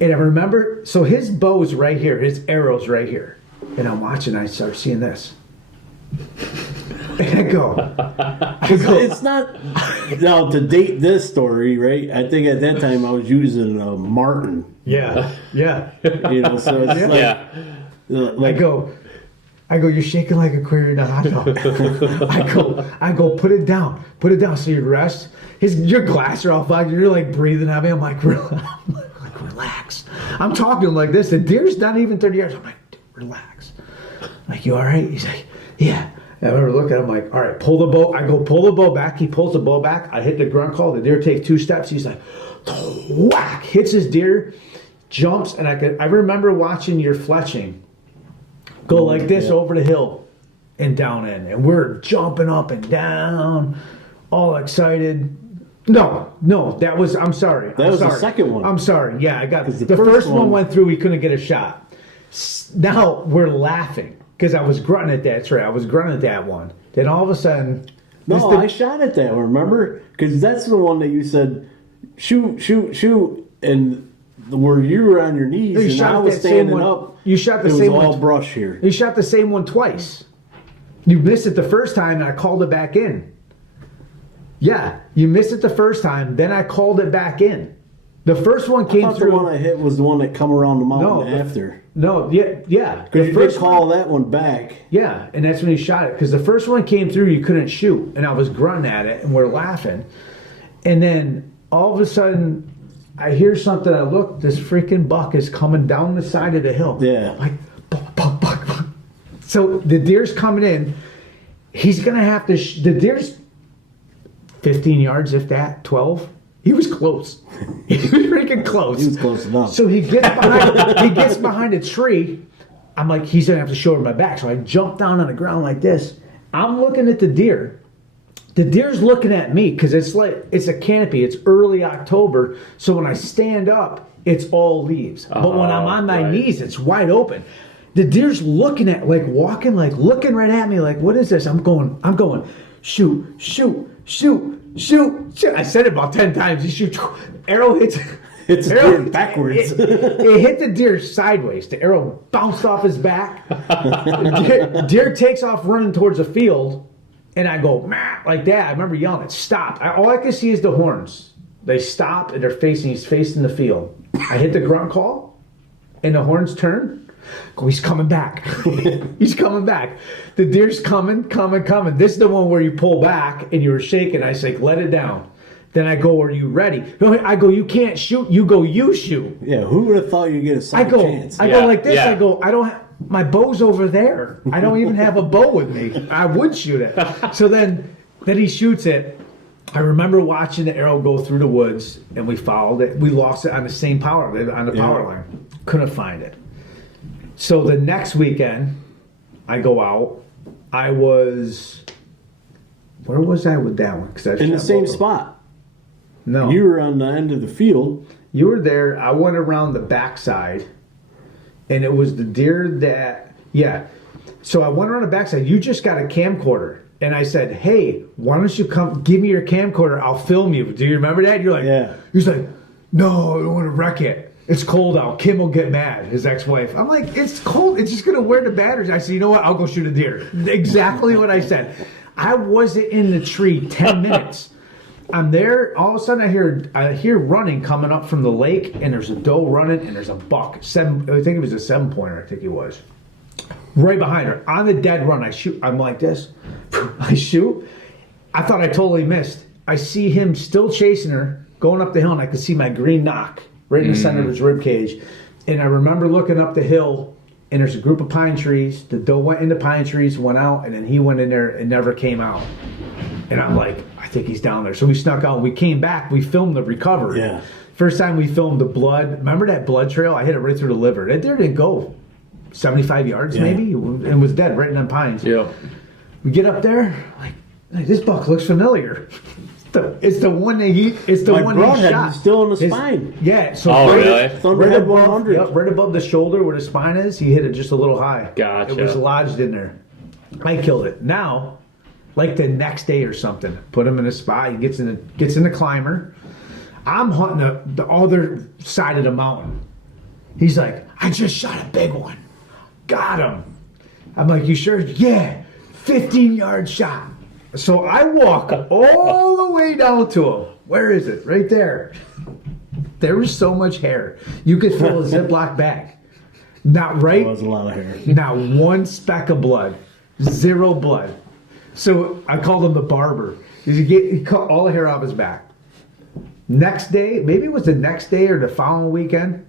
And I remember, so his bow's right here, his arrow's right here, and I'm watching. I start seeing this, and I go, it's not. Now to date this story, right? I think at that time I was using a Martin. yeah. You know, so it's like I go, you're shaking like a queer in a hot dog. I go, put it down. So you rest. Your glasses are all fogged. You're like breathing heavy. I'm like, relax. I'm talking to him like this. The deer's not even 30 yards. I'm like, dude, relax. I'm like, you all right? He's like, yeah. And I remember looking at him like, all right, pull the bow. I go, pull the bow back. He pulls the bow back. I hit the grunt call. The deer takes 2 steps. He's like, whack, hits his deer, jumps. And I remember watching your fletching go like this over the hill and down in. And we're jumping up and down, all excited. No, that was, I'm sorry. That was the second one. I'm sorry. Yeah, I got the first one went through, we couldn't get a shot. Now we're laughing because I was grunting at that tree. I was grunting at that one. Then all of a sudden. No, I shot at that one, remember? Because that's the one that you said, shoot. And where you were on your knees and I was standing up. You shot the same one. It was all brush here. You shot the same one twice. You missed it the first time and I called it back in. Yeah, you missed it the first time, then I called it back in. The first one came through. The one I hit was the one that come around the mountain after. No, yeah. Because you did call that one back. Yeah, and that's when you shot it. Because the first one came through, you couldn't shoot. And I was grunting at it and we're laughing. And then all of a sudden, I hear something. I look, this freaking buck is coming down the side of the hill. Yeah. Like, buck. So the deer's coming in. He's going to have to, the deer's 15 yards, if that, 12. He was close. He was freaking close. He was close enough. So he gets behind a tree. I'm like, he's going to have to shoulder my back. So I jump down on the ground like this. I'm looking at the deer. The deer's looking at me because it's a canopy. It's early October. So when I stand up, it's all leaves. But when I'm on my knees, it's wide open. The deer's looking at, like walking, like looking right at me, like, what is this? I'm going, shoot. I said it about 10 times. You shoot, arrow hits. It's going backwards. It hit the deer sideways. The arrow bounced off his back. Deer takes off running towards the field. And I go, "Mah," like that. I remember yelling, it stopped. All I can see is the horns. They stop and he's facing the field. I hit the grunt call and the horns turn. Go, he's coming back. He's coming back. The deer's coming. This is the one where you pull back and you were shaking. I say, let it down. Then I go, are you ready? I go, you can't shoot. You go, you shoot. Yeah, who would have thought you'd get a second chance? I go like this. I go, I don't my bow's over there. I don't even have a bow with me. I would shoot it. So then he shoots it. I remember watching the arrow go through the woods, and we followed it. We lost it on the same power line. Couldn't find it. So the next weekend, I go out. I was... Where was I with that one? In the same spot. No. You were on the end of the field. You were there. I went around the backside, and it was the deer that... Yeah. So I went around the backside. You just got a camcorder. And I said, hey, why don't you come, give me your camcorder, I'll film you. Do you remember that? You're like, yeah. He's like, no, I don't want to wreck it. It's cold out. Kim will get mad, his ex-wife. I'm like, it's cold. It's just going to wear the batteries. I said, you know what? I'll go shoot a deer. Exactly what I said. I wasn't in the tree 10 minutes. I'm there. All of a sudden, I hear running coming up from the lake, and there's a doe running, and there's a buck. I think it was a 7-pointer, I think he was. Right behind her, on the dead run, I shoot. I'm like this. I shoot. I thought I totally missed. I see him still chasing her, going up the hill, and I could see my green knock right in the center of his rib cage. And I remember looking up the hill, and there's a group of pine trees. The doe went into pine trees, went out, and then he went in there and never came out. And I'm like, I think he's down there. So we snuck out. We came back. We filmed the recovery. Yeah. First time we filmed the blood. Remember that blood trail? I hit it right through the liver. That deer didn't go 75 yards maybe, and was dead right in them pines. Yeah. We get up there, like this buck looks familiar. It's the one that it's the one he shot. Still in the spine. Yeah. So really? Thunderhead 100. Yep, right above the shoulder where the spine is, he hit it just a little high. Gotcha. It was lodged in there. I killed it. Now, like the next day or something, put him in a spot. He gets in the climber. I'm hunting the other side of the mountain. He's like, I just shot a big one. Got him. I'm like, you sure? Yeah. 15-yard shot. So I walk all the way down to him. Where is it? Right there. There was so much hair. You could fill a Ziploc bag. Not right. That was a lot of hair. Not one speck of blood. Zero blood. So I called him the barber. He cut all the hair off his back. Next day, maybe it was the next day or the following weekend,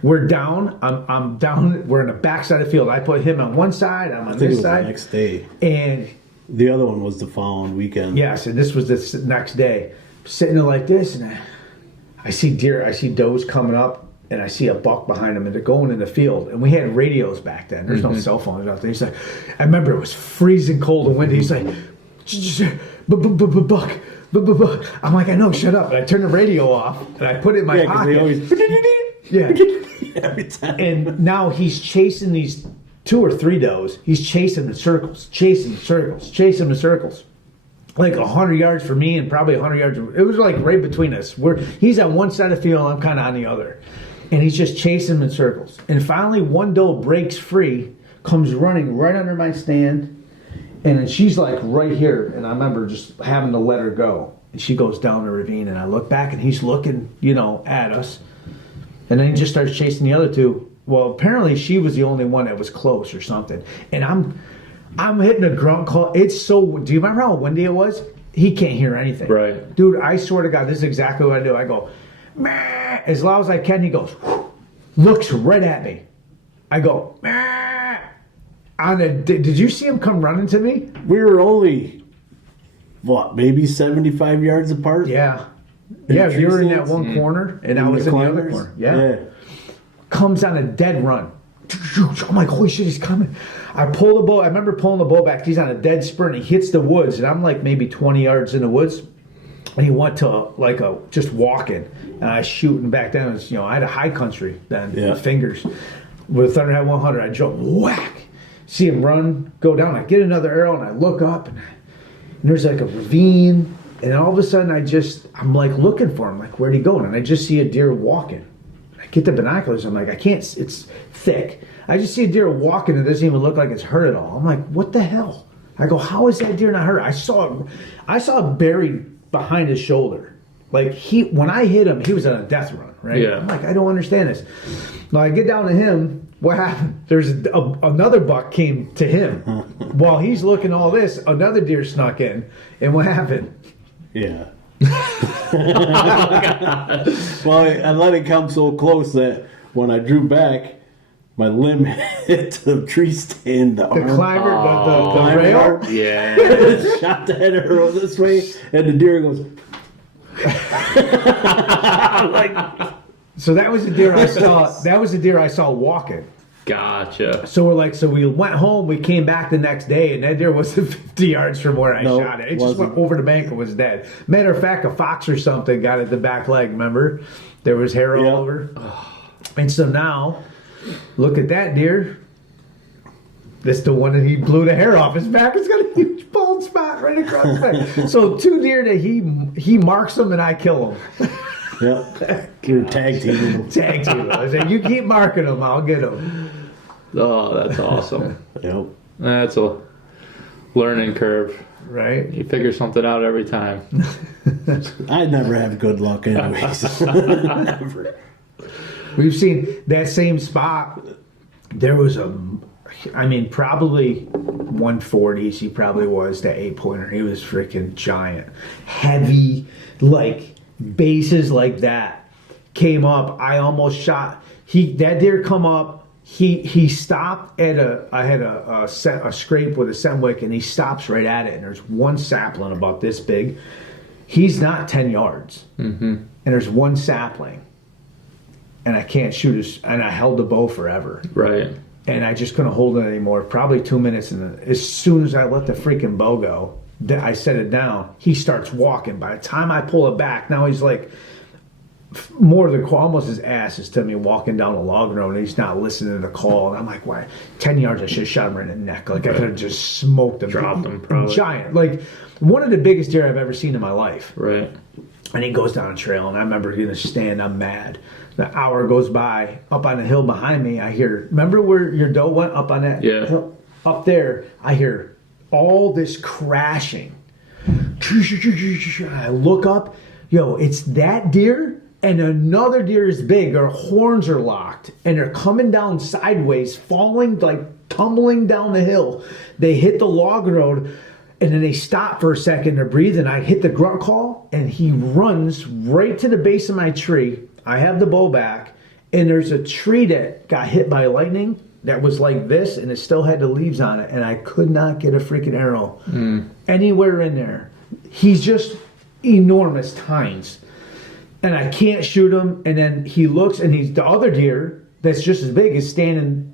we're down. I'm down. We're in the backside of the field. I put him on one side. I'm on this side. The next day. And the other one was the following weekend. Yes, and this was the next day. Sitting there like this, and I see deer. I see does coming up, and I see a buck behind them, and they're going in the field. And we had radios back then. There's no cell phones out there. He's like, I remember it was freezing cold and windy. He's like, buck. I'm like, I know. Shut up. And I turned the radio off, and I put it in my pocket. Yeah. Every time. And now he's chasing these 2 or 3 does. He's chasing the circles, chasing the circles. Like 100 yards for me and probably 100 yards. It was like right between us. He's on one side of the field, I'm kind of on the other. And he's just chasing in circles. And finally, one doe breaks free, comes running right under my stand. And then she's like right here. And I remember just having to let her go. And she goes down the ravine. And I look back and he's looking, at us. And then he just starts chasing the other 2. Well, apparently she was the only one that was close or something. And I'm hitting a grunt call. It's so. Do you remember how windy it was? He can't hear anything. Right. Dude, I swear to God, this is exactly what I do. I go, meh, as loud as I can. He goes, whoo, looks right at me. I go, meh. Did you see him come running to me? We were only, maybe 75 yards apart? Yeah. Yeah, you were in that one corner, and I was in the other corner. Yeah. Comes on a dead run. I'm like, holy shit, he's coming. I pull the bow. I remember pulling the bow back. He's on a dead sprint. He hits the woods, and I'm like maybe 20 yards in the woods. And he went to just walking. And I shooting back then. It was, I had a high country then, with fingers. With a Thunderhead 100, I jump, whack. See him run, go down. I get another arrow, and I look up, and there's like a ravine. And all of a sudden, I'm like looking for him, like, where'd he go? And I just see a deer walking. I get the binoculars. I'm like, I can't, it's thick. I just see a deer walking. It doesn't even look like it's hurt at all. I'm like, what the hell? I go, how is that deer not hurt? I saw it buried behind his shoulder. Like when I hit him, he was on a death run, right? Yeah. I'm like, I don't understand this. Now I get down to him. What happened? There's another buck came to him. While he's looking all this, another deer snuck in. And what happened? Yeah. Well, I let it come so close that when I drew back, my limb hit the tree stand. The climber, the rail? Arm. Yeah. Shot the head arrow this way, and the deer goes. So that was the deer I saw. That was the deer I saw walking. Gotcha. So we went home. We came back the next day, and that deer wasn't 50 yards from where I shot it. It just went over the bank and was dead. Matter of fact, a fox or something got at the back leg. Remember, there was hair all over. And so now, look at that deer. That's the one that he blew the hair off his back. It's got a huge bald spot right across his back. So 2 deer that he marks them and I kill them. Yep. You're tag teaming. Tag team. I said, you keep marking them, I'll get them. Oh, that's awesome. Yep. That's a learning curve. Right? You figure something out every time. I never have good luck anyways. Never. We've seen that same spot. There was probably 140s. He probably was the 8-pointer. He was freaking giant. Heavy, like bases like that. Came up. I almost shot. That deer come up. He stopped at I had a scrape with a Semwick, and he stops right at it. And there's one sapling about this big. He's not 10 yards. Mm-hmm. And there's one sapling. And I can't shoot and I held the bow forever. Right. And I just couldn't hold it anymore. Probably 2 minutes. And as soon as I let the freaking bow go, I set it down. He starts walking. By the time I pull it back, now he's like more than almost his ass is to me walking down a log road, and he's not listening to the call. And I'm like, why? 10 yards, I should have shot him right in the neck. Like I could have just smoked him. Dropped him, probably. Giant. Like one of the biggest deer I've ever seen in my life. Right. And he goes down a trail, and I remember getting a stand. I'm mad. The hour goes by. Up on the hill behind me, I hear, remember where your doe went up on that hill? Up there, I hear all this crashing. I look up. Yo, it's that deer and another deer is big. Their horns are locked, and they're coming down sideways, falling, like tumbling down the hill. They hit the log road, and then they stop for a second. They're breathing. I hit the grunt call, and he runs right to the base of my tree. I have the bow back, and there's a tree that got hit by lightning that was like this, and it still had the leaves on it, and I could not get a freaking arrow anywhere in there. He's just enormous tines, and I can't shoot him. And then he looks, and the other deer that's just as big is standing,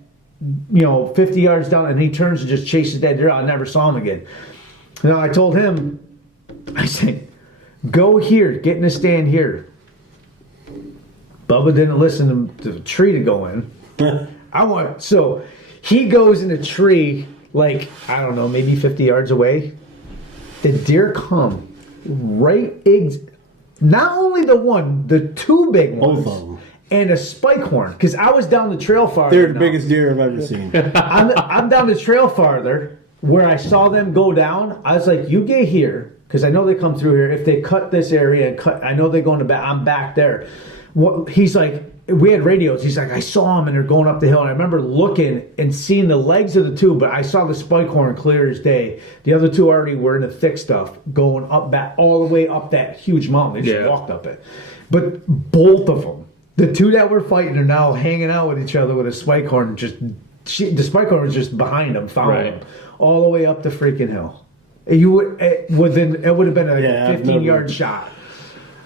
50 yards down, and he turns and just chases that deer out. I never saw him again. Now I told him, I said, go here, get in a stand here. Bubba didn't listen to the tree to go in. So he goes in a tree, like, I don't know, maybe 50 yards away. The deer come right, not only the 2 big ones. Both of them. And a spike horn, because I was down the trail farther. They're the biggest deer I've ever seen. I'm down the trail farther where I saw them go down. I was like, you get here, because I know they come through here. If they cut this area I know they're going to back. I'm back there. He's like, we had radios. He's like, I saw them and they're going up the hill. And I remember looking and seeing the legs of the 2, but I saw the spike horn clear as day. The other 2 already were in the thick stuff, going up back all the way up that huge mountain. They just walked up it. But both of them, the 2 that were fighting are now hanging out with each other with a spike horn. The spike horn was just behind them, following them all the way up the freaking hill. It would have been a 15-yard shot.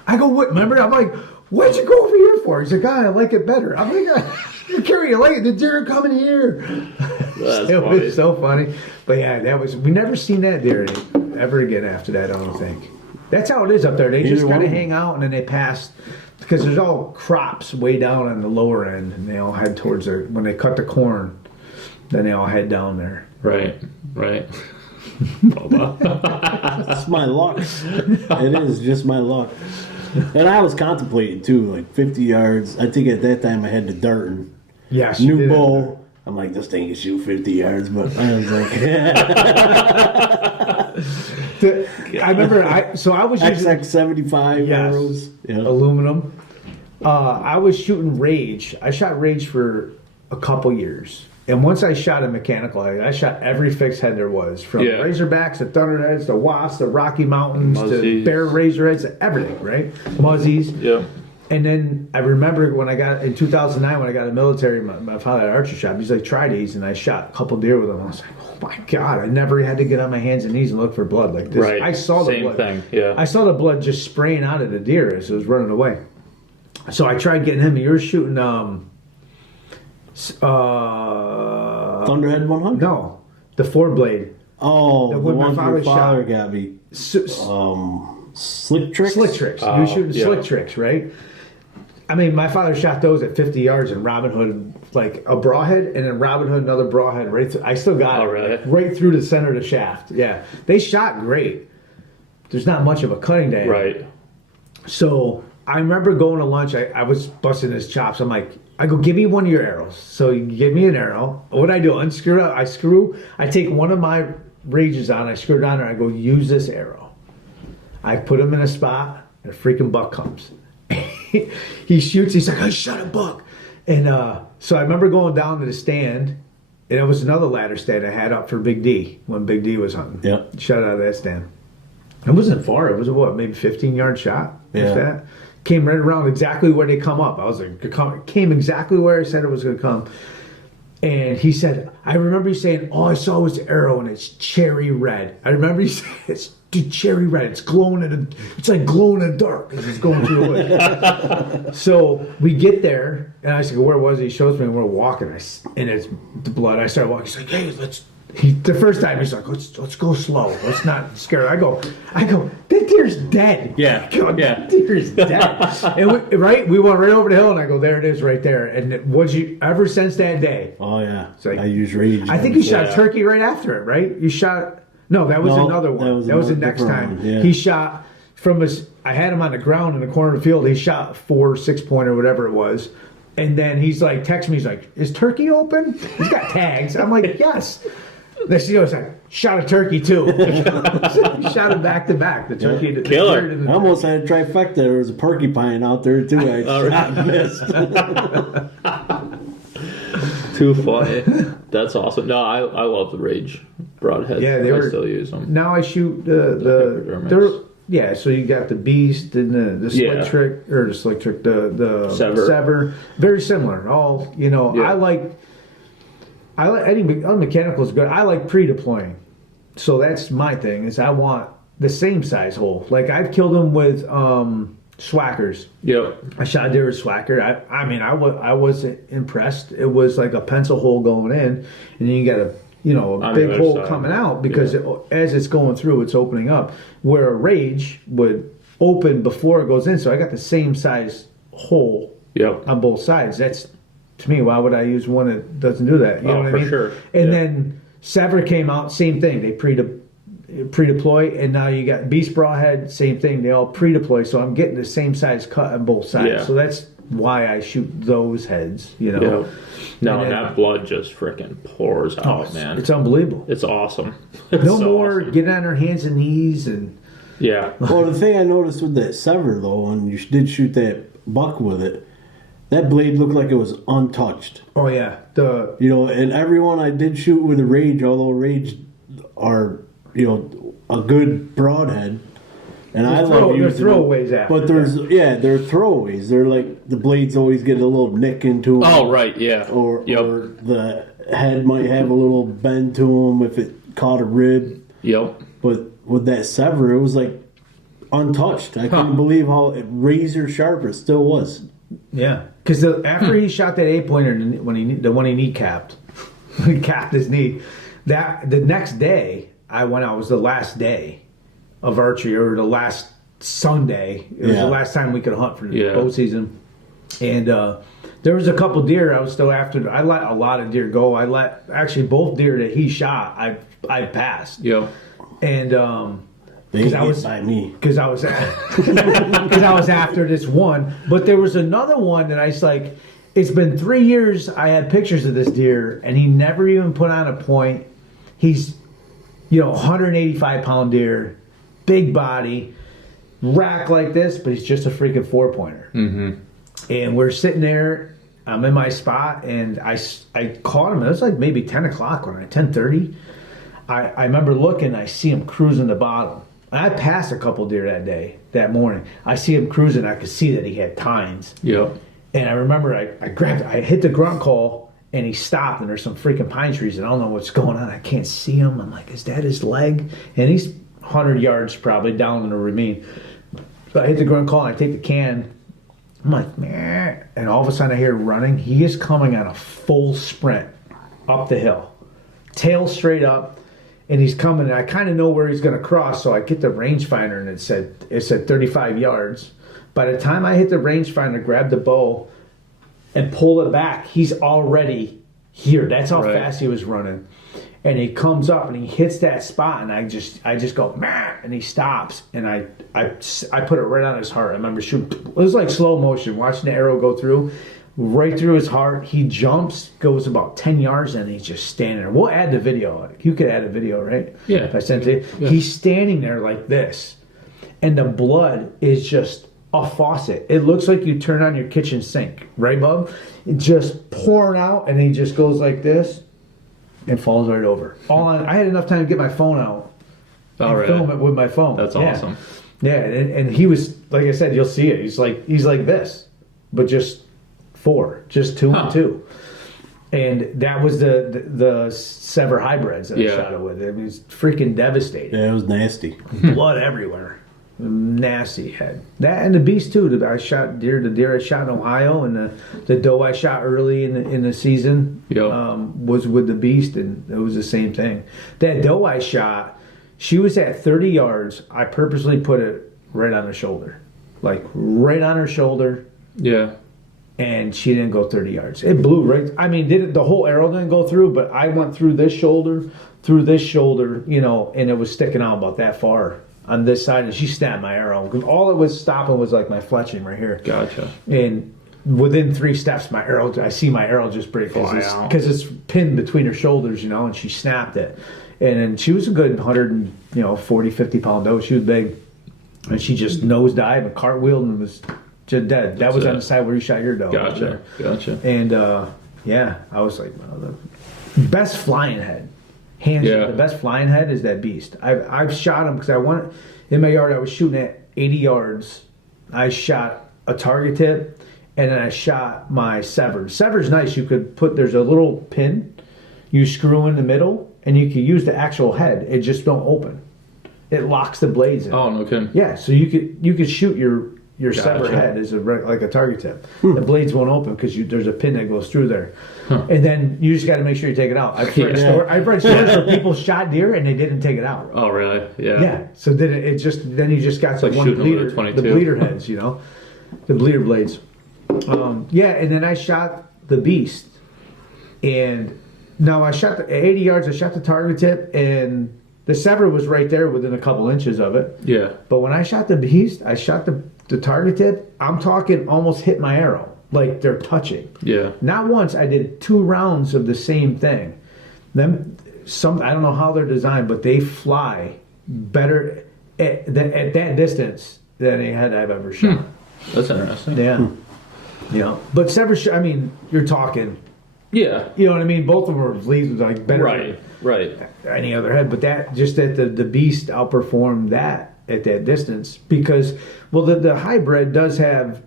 I go, what? Remember? I'm like, what'd you go over here for? He's like, I like it better. I'm like, you carry a light. The deer are coming here. It was so funny. But yeah, we never seen that deer ever again after that, I don't think. That's how it is up there. They just kind of hang out, and then they pass, because there's all crops way down on the lower end, and they all head towards when they cut the corn, then they all head down there. Right. Bubba. It's my luck. It is just my luck. And I was contemplating too, like 50 yards. I think at that time I had the Darton. Yes. New bow. I'm like, this thing can shoot 50 yards, but I was like, I remember. I was using XX75 arrows, aluminum. I was shooting Rage. I shot Rage for a couple years, And once I shot a mechanical head, I shot every fixed head there was, from Razorbacks to Thunderheads to Wasps to Rocky Mountains to Bear Razorheads to everything, right? Muzzies. Yeah. And then I remember when I got, in 2009, when I got in the military, my father had an archery shop. He's like, try these. And I shot a couple deer with them. I was like, oh my God, I never had to get on my hands and knees and look for blood like this. Right. I saw the blood. Same thing, yeah. I saw the blood just spraying out of the deer as it was running away. So I tried getting him. You were shooting, Thunderhead 100? No, the 4-blade. Oh, the one my father your father shot. got me. Slick tricks? Slick tricks. You were shooting slick tricks, right? I mean, my father shot those at 50 yards in Robin Hood, like a broadhead, and then Robin Hood another broadhead right through. I still got it, really? right through the center of the shaft. Yeah, they shot great. There's not much of a cutting day, Right. So I remember going to lunch. I was busting his chops. I'm like, I go, give me one of your arrows. So you give me an arrow. What I do? Unscrew it. I take one of my rages on. I screw it on, and I go, use this arrow. I put him in a spot, and a freaking buck comes. He shoots. He's like, I shot a buck. And so I remember going down to the stand, and it was another ladder stand I had up for Big D when Big D was hunting. Yeah. Shot out of that stand. It wasn't far. It was maybe 15-yard shot. Yeah. That came right around exactly where they come up. I was like, it came exactly where I said it was going to come. And he said, I remember you saying, all I saw was the arrow and it's cherry red. I remember you saying, it's cherry red. It's glowing it's like glowing in the dark as it's going through the woods. So we get there, and I said, where was he? He shows me, and we're walking, and it's the blood. I started walking. He's like, hey, the first time he's like, let's go slow. Let's not scare. I go, that deer's dead. Yeah. That deer's dead. And we went right over the hill, and I go, there it is, right there. And ever since that day? Oh yeah. Like, I use rage. I think you shot turkey right after it, right? You shot. No, that was another one. That was the next time. Yeah. He shot from his. I had him on the ground in the corner of the field. He shot 4 6-pointer, whatever it was. And then he's like, text me. He's like, is turkey open? He's got tags. I'm like, yes. Next thing you know, it's like, shot a turkey too. He shot it back to back. The turkey, the killer. The I almost had a trifecta. There was a porcupine out there too. I shot and missed. Too funny. That's awesome. No, I love the Rage broadheads. Yeah, I still use them. Now I shoot the so you got the Beast and the Slick Trick, or the Slick Trick, the Sever. Very similar. All, I like any mechanical is good. I like pre-deploying. So that's my thing, is I want the same size hole. Like I've killed them with swackers. Yep. I shot a deer with swacker. I wasn't impressed. It was like a pencil hole going in, and then you got a big hole side coming out, because as it's going through, it's opening up. Where a Rage would open before it goes in. So I got the same size hole on both sides. That's, to me, why would I use one that doesn't do that? You know what I mean? Sure. And then Sever came out, same thing. They pre-deploy, and now you got Beast Broadhead, same thing. They all pre-deploy, so I'm getting the same size cut on both sides. Yeah. So that's why I shoot those heads, Yeah. No, and that blood just freaking pours out, man. It's unbelievable. It's awesome. No more getting on our hands and knees and. Yeah. Well, the thing I noticed with that Sever though, when you did shoot that buck with it, that blade looked like it was untouched. Oh yeah, and everyone I did shoot with a Rage, although Rage are a good broadhead, and I love using they're throwaways after. But they're throwaways. They're like the blades always get a little nick into them. Oh right, yeah. Or the head might have a little bend to them if it caught a rib. Yep. But with that Sever, it was like untouched. I couldn't believe how razor sharp it still was. Yeah, because after he shot that 8-pointer, when he kneecapped, when he capped his knee, that the next day I went out. It was the last day of archery, or the last Sunday. It was the last time we could hunt for the bow season, and there was a couple deer I was still after. I let a lot of deer go. I let actually both deer that he shot. I passed. Yeah, Because and. Because I was after this one, but there was another one that I was like, it's been 3 years. I had pictures of this deer, and he never even put on a point. He's, 185-pound deer, big body, rack like this, but he's just a freaking 4-pointer. Mm-hmm. And we're sitting there. I'm in my spot, and I caught him. It was like maybe 10 o'clock 10:30. I remember looking. I see him cruising the bottom. I passed a couple deer that morning. I see him cruising. I could see that he had tines. Yeah. And I remember I hit the grunt call, and he stopped, and there's some freaking pine trees, and I don't know what's going on. I can't see him. I'm like, is that his leg? And he's 100 yards probably down in the ravine. So I hit the grunt call, and I take the can. I'm like, man. And all of a sudden I hear running. He is coming on a full sprint up the hill. Tail straight up. And he's coming, and I kind of know where he's going to cross, so I get the rangefinder, and it said 35 yards. By the time I hit the rangefinder, grab the bow, and pull it back, he's already here. That's how fast he was running. And he comes up, and he hits that spot, and I just go, man, and he stops, and I put it right on his heart. I remember shooting. It was like slow motion, watching the arrow go through. Right through his heart. He jumps, goes about 10 yards, and he's just standing there. We'll add the video. You could add a video, right? Yeah. If I sent it. Yeah. He's standing there like this, and the blood is just a faucet. It looks like you turn on your kitchen sink, right, Bub? It just pouring out, and he just goes like this and falls right over. I had enough time to get my phone out and film it with my phone. That's awesome. Yeah, and he was, like I said, you'll see it. He's like this, but just 2 and 2, and that was the Sever hybrids that I shot it with. It was freaking devastating. Yeah, it was nasty. Blood everywhere, nasty head. That and the beast too. I shot deer. The deer I shot in Ohio, and the doe I shot early in the season was with the beast, and it was the same thing. That doe I shot, she was at 30 yards. I purposely put it right on her shoulder, like right on her shoulder. Yeah. And she didn't go 30 yards. It blew right. I mean, the whole arrow didn't go through, but I went through this shoulder, and it was sticking out about that far on this side, and she snapped my arrow. All it was stopping was like my fletching right here. Gotcha. And within 3 steps, I see my arrow just break because it's pinned between her shoulders, and she snapped it. And then she was a good 140, 50 pound doe. She was big, and she just nosedived and cartwheeled and was just dead. That was on the side where you shot your doe. Gotcha. And I was like, well, the best flying head, the best flying head is that beast. I've shot him because in my yard I was shooting at 80 yards. I shot a target tip, and then I shot my severed. Severed's nice. There's a little pin you screw in the middle, and you can use the actual head. It just don't open. It locks the blades in. Oh, no kidding. Yeah, so you could shoot your severed head is like a target tip. The blades won't open because there's a pin that goes through there. And then you just got to make sure you take it out. I've read stories where people shot deer and they didn't take it out. Oh, really? Yeah. Yeah. So then then you just got the one bleeder, the bleeder heads, the bleeder blades. And then I shot the beast, and now I shot at 80 yards. I shot the target tip, and the sever was right there within a couple inches of it. Yeah. But when I shot the beast, I shot the target tip. I'm talking almost hit my arrow. Like they're touching. Yeah. Not once. I did 2 rounds of the same thing. I don't know how they're designed, but they fly better at that distance than any head I've ever shot. That's interesting. Yeah. But sever, you're talking. Yeah. You know what I mean? Both of them are leads like better. Right. Any other head, but that the beast outperformed that at that distance because the hybrid does have,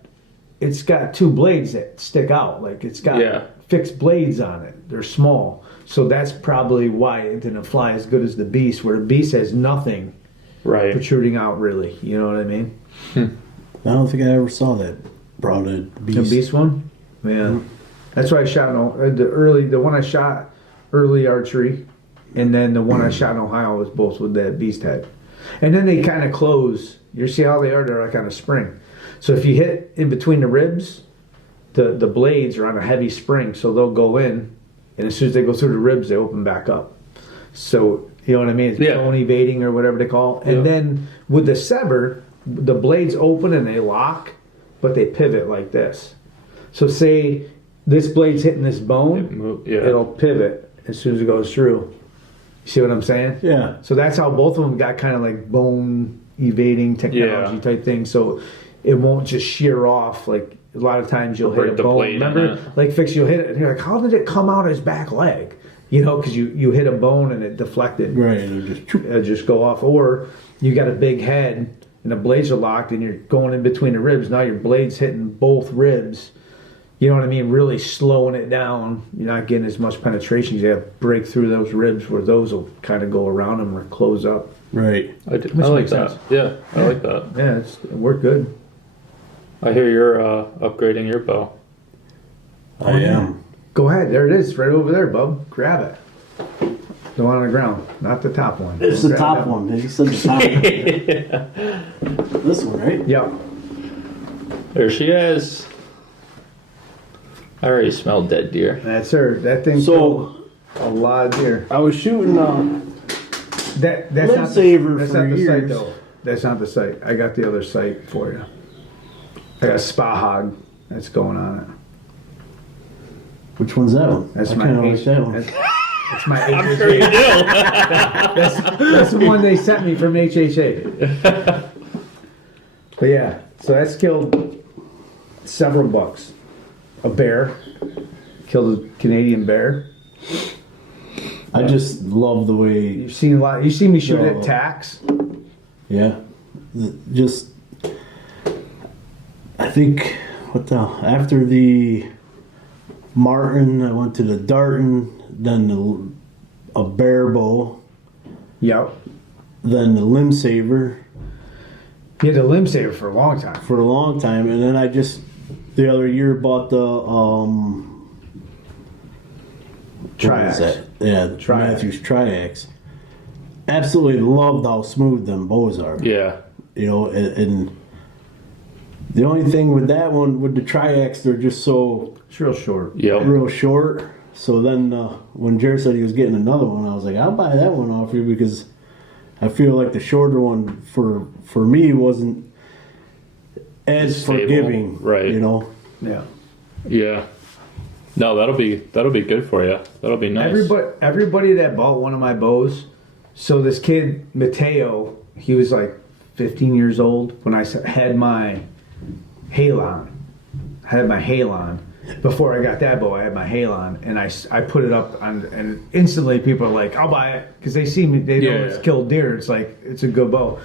it's got 2 blades that stick out, like it's got fixed blades on it. They're small, so that's probably why it didn't fly as good as the beast, where the beast has nothing protruding out really. You know what I mean? I don't think I ever saw that broadhead beast. The beast one, that's why I shot the one I shot early archery. And then the one I shot in Ohio was both with that beast head. And then they kind of close. You see how they are? They're like on a spring. So if you hit in between the ribs, the blades are on a heavy spring. So they'll go in, and as soon as they go through the ribs, they open back up. So, you know what I mean? It's bone evading or whatever they call it. And then with the sever, the blades open and they lock, but they pivot like this. So say this blade's hitting this bone, it'll pivot as soon as it goes through. You see what I'm saying? Yeah. So that's how both of them got kind of like bone evading technology type thing. So it won't just shear off like a lot of times you'll Break hit a the bone. blade in Remember, it. like Fix, you'll hit it, and you're like, how did it come out his back leg? You know, because you hit a bone and it deflected. Right, it'll Just go off. Or you got a big head and the blades are locked and you're going in between the ribs. Now your blade's hitting both ribs. You know what I mean? Really slowing it down. You're not getting as much penetration. You have to break through those ribs where those will kind of go around them or close up. Right. I like that. Sense. Yeah, I like that. Yeah, it worked good. I hear you're upgrading your bow. I am. Go ahead. There it is. Right over there, bub. Grab it. The one on the ground. Not the top one. It's the Grab top that one. He said the top one. This one, right? Yep. There she is. I already smelled dead deer. That's her. That thing So, a lot of deer. I was shooting That's Live not saver that's for not the years. site though. That's not the site. I got the other site for you. I got a spa hog that's going on it. Which one's that one? That's I my kind of H- like that one. That's my HHA. I'm sure you do. That's the one they sent me from HHA. But yeah, so that's killed several bucks. A bear. Killed a Canadian bear. I just love the way, You've seen a lot. You see me shoot No. at tacks. yeah, just, I think, after the Martin, I went to the Darton, then a bear bow, Yep. then the limb saver You had the limb saver for a long time. for a long time, and then I just, the other year, bought the, what is Triax. that? Yeah, the Triax. Matthews Triax. Absolutely loved how smooth them bows are. Yeah. You know, and the only thing with that one, with the Triax, they're just so It's real short. Yep. real short. So then when Jared said he was getting another one, I was like, I'll buy that one off you because I feel like the shorter one for me wasn't as Stable. forgiving. Right. You know? Yeah. Yeah. No, that'll be good for you. That'll be nice. Everybody that bought one of my bows. So this kid Mateo, he was like 15 years old when I had my Halon. Before I got that bow, I had my Halon, and I put it up on, and instantly people are like, "I'll buy it," because they see me, they know it's killed deer. It's like it's a good bow.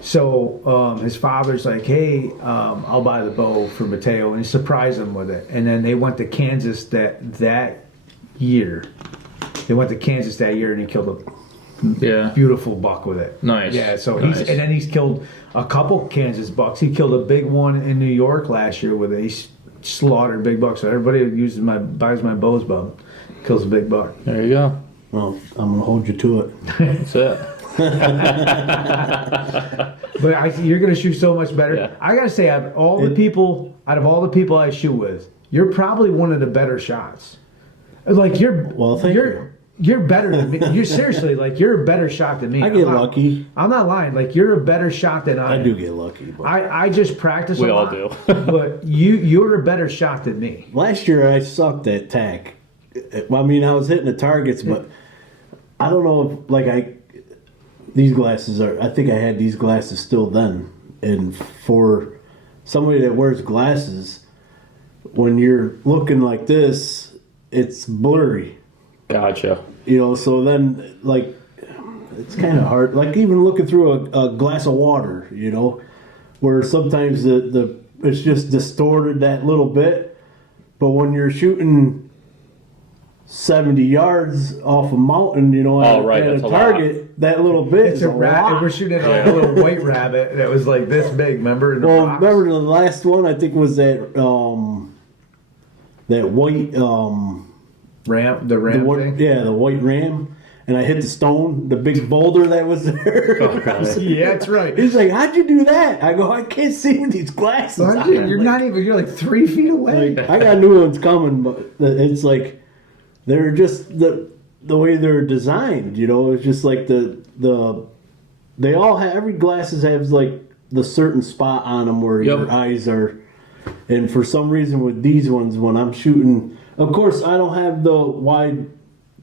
So his father's like, "Hey, I'll buy the bow for Mateo," and he surprised him with it. And then they went to Kansas that year. They went to Kansas that year, and he killed a beautiful buck with it. Nice. Yeah. So Nice. he's killed a couple Kansas bucks. He killed a big one in New York last year with it. He slaughtered big bucks. So everybody who buys my bows, bub, kills a big buck. There you go. Well, I'm gonna hold you to it. That's it. But you're gonna shoot so much better. Yeah. I gotta say, out of all the people I shoot with, you're probably one of the better shots. Like Thank you. You're better than me. You're seriously like you're a better shot than me. I get lucky. I'm not lying. Like you're a better shot than I am. I do get lucky. But I just practice. We a all lot, do. but you're a better shot than me. last year I sucked at tack. I mean, I was hitting the targets, but I don't know if these glasses are. I think I had these glasses still then, and for somebody that wears glasses, when you're looking like this, it's blurry. Gotcha. You know, so then it's kind of hard. Like even looking through a glass of water, you know, where sometimes the it's just distorted that little bit, but when you're shooting 70 yards off a mountain, you know, at a that's a target, that little bit It's is a a rabbit. lot. We're shooting at a little white rabbit that was like this big. Remember? In the Well, box? remember the last one? I think was that white the ram thing. yeah, the white ram. And I hit the stone, the big boulder that was there. Yeah, that's right. He's like, "How'd you do that?" I go, "I can't see with these glasses." on." You're not even. You're like 3 feet away. Like, I got new ones coming, but it's like they're just the way they're designed. You know, it's just like they all have, every glasses has like the certain spot on them where your eyes are. And for some reason with these ones, when I'm shooting, of course I don't have the wide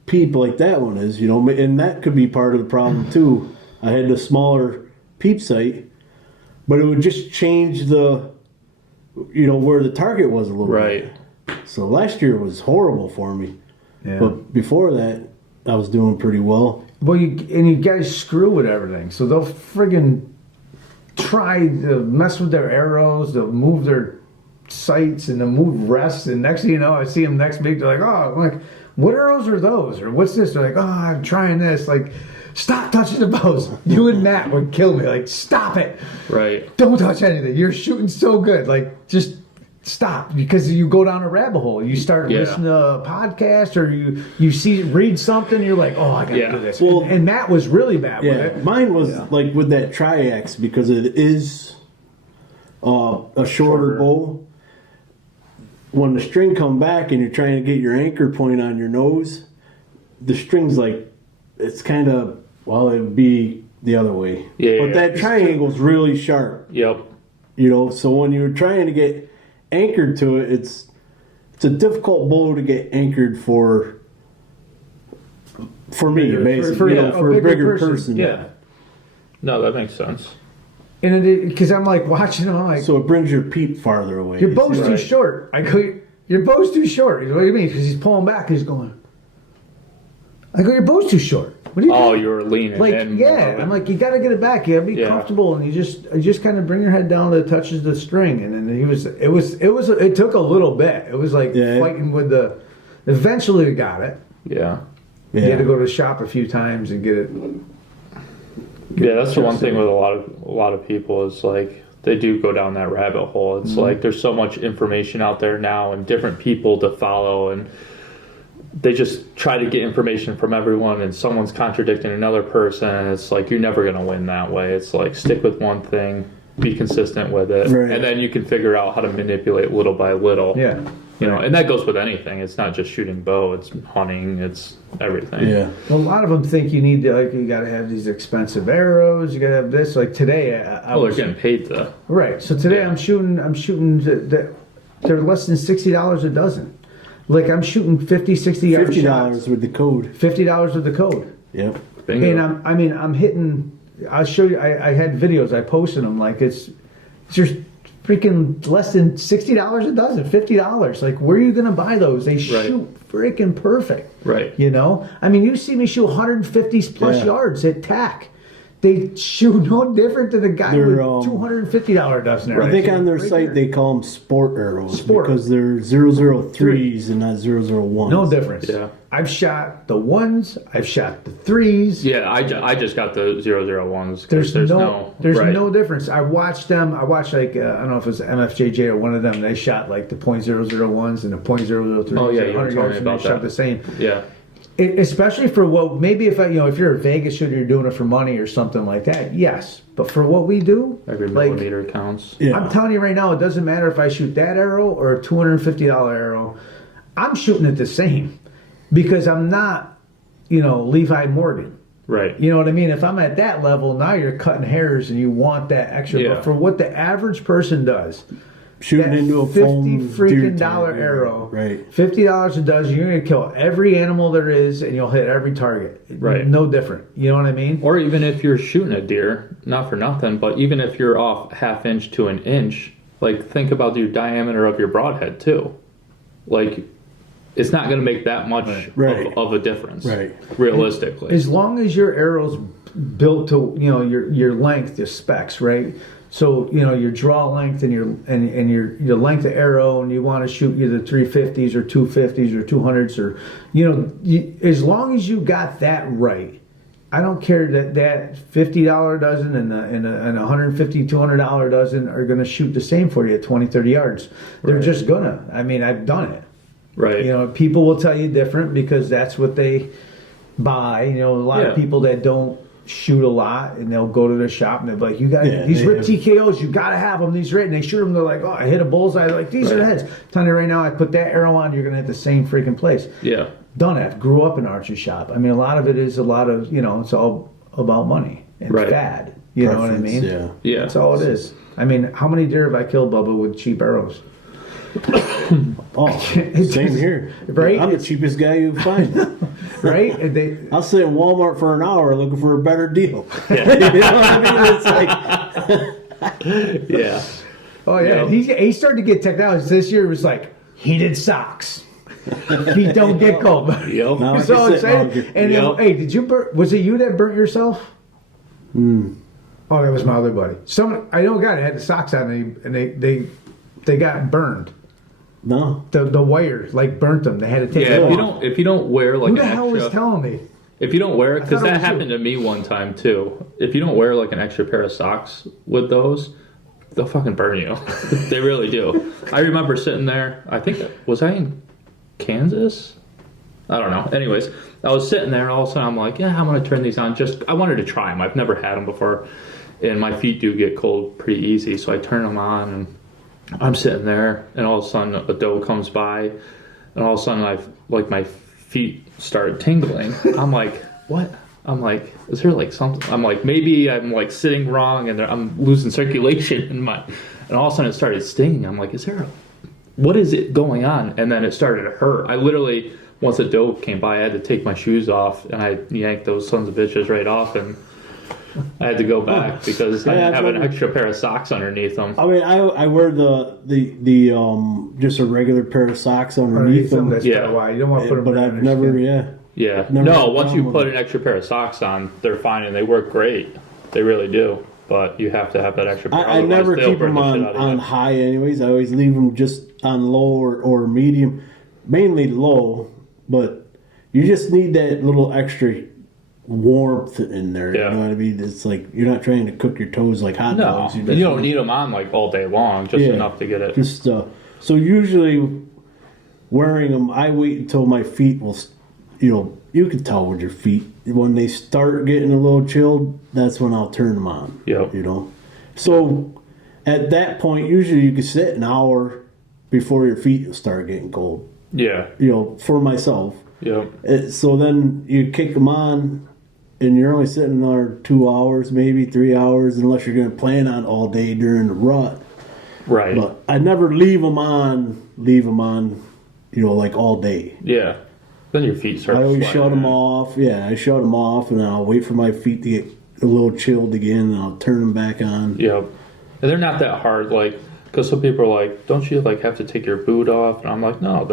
peep like that one is, you know, and that could be part of the problem too. I had the smaller peep sight, but it would just change the where the target was a little right. bit. So last year was horrible for me. Yeah. But before that, I was doing pretty well. Well, you guys screw with everything, so they'll friggin' try to mess with their arrows, they'll move their sights, and they'll move rests, and next thing you know, I see them next week, they're like, oh, I'm like, what arrows are those? Or what's this? They're like, oh, I'm trying this. Like, stop touching the bows. You and Matt would kill me. Like, stop it. Right. Don't touch anything. You're shooting so good. Like, just stop, because you go down a rabbit hole. You start listening to a podcast, or you read something, you're like, oh, I gotta do this. Well, and Matt was really bad with it. Mine was like with that tri-X, because it is a shorter bow. When the string come back and you're trying to get your anchor point on your nose, the string's like, it's kind of, well, it would be the other way. But that triangle's really sharp. Yep. So when you're trying to get anchored to it, it's a difficult bow to get anchored for me, basically. For a bigger person. Yeah. No, that makes sense. And because I'm like watching him, I'm like, so it brings your peep farther away. Your bow's too short. I go, your bow's too short. What do you mean? Because he's pulling back. He's going. I go, your bow's too short. What do you? Oh, you were leaning. Like, in. yeah. I'm like, you got to get it back. You got to be comfortable, and you just kind of bring your head down that touches the string. And then it took a little bit. It was like fighting with the. Eventually, we got it. Yeah. You had to go to the shop a few times and get it. Yeah, that's the one thing with a lot of people is like they do go down that rabbit hole. It's like there's so much information out there now and different people to follow, and they just try to get information from everyone, and someone's contradicting another person, and it's like you're never going to win that way. It's like stick with one thing, be consistent with it, and then you can figure out how to manipulate little by little. Yeah. And that goes with anything. It's not just shooting bow. It's hunting. It's everything. Yeah. Well, a lot of them think you need to, like, you got to have these expensive arrows. You got to have this. Like today, they're getting paid to. Right. So today I'm shooting. They're less than $60 a dozen. Like I'm shooting 50, 60 yard shots. $50 with the code. $50 with the code. Yep. Bingo. And I'm hitting. I'll show you. I had videos. I posted them. Like it's just freaking less than $60 a dozen, $50. Like, where are you going to buy those? They shoot freaking perfect. Right. I mean, you see me shoot 150 plus yards at tack. They shoot no different than the guy with $250 dozen arrows. I think on their site they call them sport arrows because they're 003s and not 001s. No difference. Yeah. I've shot the ones. I've shot the threes. Yeah, I just got the 001s. There's no difference. I watched them. I watched like I don't know if it was MFJJ or one of them. They shot like the .001s and the .003s. Oh yeah, you were telling me about that. Shot the same. Yeah. Especially for what maybe if if you're a Vegas shooter, you're doing it for money or something like that. Yes, but for what we do, every millimeter counts. Yeah. I'm telling you right now, it doesn't matter if I shoot that arrow or a $250 arrow. I'm shooting it the same because I'm not, Levi Morgan. Right. You know what I mean? If I'm at that level, now you're cutting hairs and you want that extra. Yeah. But for what the average person does. Shooting into a $50 freaking arrow, right? $50 a dozen. You're gonna kill every animal there is, and you'll hit every target. Right, no different. You know what I mean? Or even if you're shooting a deer, not for nothing, but even if you're off half inch to an inch, like think about your diameter of your broadhead too. Like, it's not going to make that much of a difference, realistically. As long as your arrow's built to your length, the specs, right? So your draw length and your length of arrow, and you want to shoot either 350s or 250s or 200s, or as long as you got that right, I don't care that $50 dozen and a $150, $200 dozen are going to shoot the same for you at 20, 30 yards. They're just gonna. I mean, I've done it. Right. People will tell you different because that's what they buy. A lot of people that don't shoot a lot, and they'll go to their shop and they're like, "You got these rip TKOs. You got to have them. These red." And they shoot them. They're like, "Oh, I hit a bullseye." They're like, "These are the heads." I'm telling you right now, I put that arrow on, you're gonna hit the same freaking place. Yeah. Done it. Grew up in archery shop. I mean, a lot of it is it's all about money and fad. You know what I mean? Yeah. That's all it is. I mean, how many deer have I killed, Bubba, with cheap arrows? Same here. Right? I'm the cheapest guy you find. Right? I'll sit in Walmart for an hour looking for a better deal. You know what I mean? It's like... Yeah. Oh yeah, he started to get technology. This year was like heated socks. Feet don't get cold. Yep. I'm so excited. And then, hey, did you burn? Was it you that burnt yourself? Oh, that was my other buddy. Someone I know a guy that had the socks on, and they got burned. No, the wires like burnt them. They had to take it off. If you don't wear like who the hell was telling me? If you don't wear, because that happened to me one time too. If you don't wear like an extra pair of socks with those, they'll fucking burn you. They really do. I remember sitting there. I think was I in Kansas? I don't know. Anyways, I was sitting there, and all of a sudden I'm like, yeah, I'm gonna turn these on. Just I wanted to try them. I've never had them before, and my feet do get cold pretty easy. So I turn them on, and I'm sitting there, and all of a sudden a doe comes by, and all of a sudden my feet started tingling. I'm like, what? I'm like, is there like something? I'm like, maybe I'm like sitting wrong, and I'm losing circulation in my. And all of a sudden it started stinging. I'm like, what is it going on? And then it started to hurt. I literally, once a doe came by, I had to take my shoes off, and I yanked those sons of bitches right off, and I had to go back because I didn't have an extra pair of socks underneath them. I mean, I wear the just a regular pair of socks underneath them. That's why you don't want to put them. But I've never, Yeah. No, once you put an extra pair of socks on, they're fine and they work great. They really do. But you have to have that extra pair. I never keep them on high anyways. I always leave them just on low or medium. Mainly low, but you just need that little extra warmth in there. Yeah. You know what I mean? It's like you're not trying to cook your toes like hot dogs. You don't need them on like all day long, just enough to get it. Just so usually wearing them, I wait until my feet will, you can tell with your feet when they start getting a little chilled. That's when I'll turn them on. Yeah. So at that point, usually you can sit an hour before your feet will start getting cold. Yeah. For myself. Yeah. So then you kick them on, and you're only sitting there 2 hours, maybe 3 hours, unless you're going to plan on all day during the rut. Right. But I never leave them on, like all day. Yeah. Then your feet start. I always shut them off. Yeah, I shut them off, and I'll wait for my feet to get a little chilled again, and I'll turn them back on. Yep. And they're not that hard, because some people are like, don't you have to take your boot off? And I'm like, no,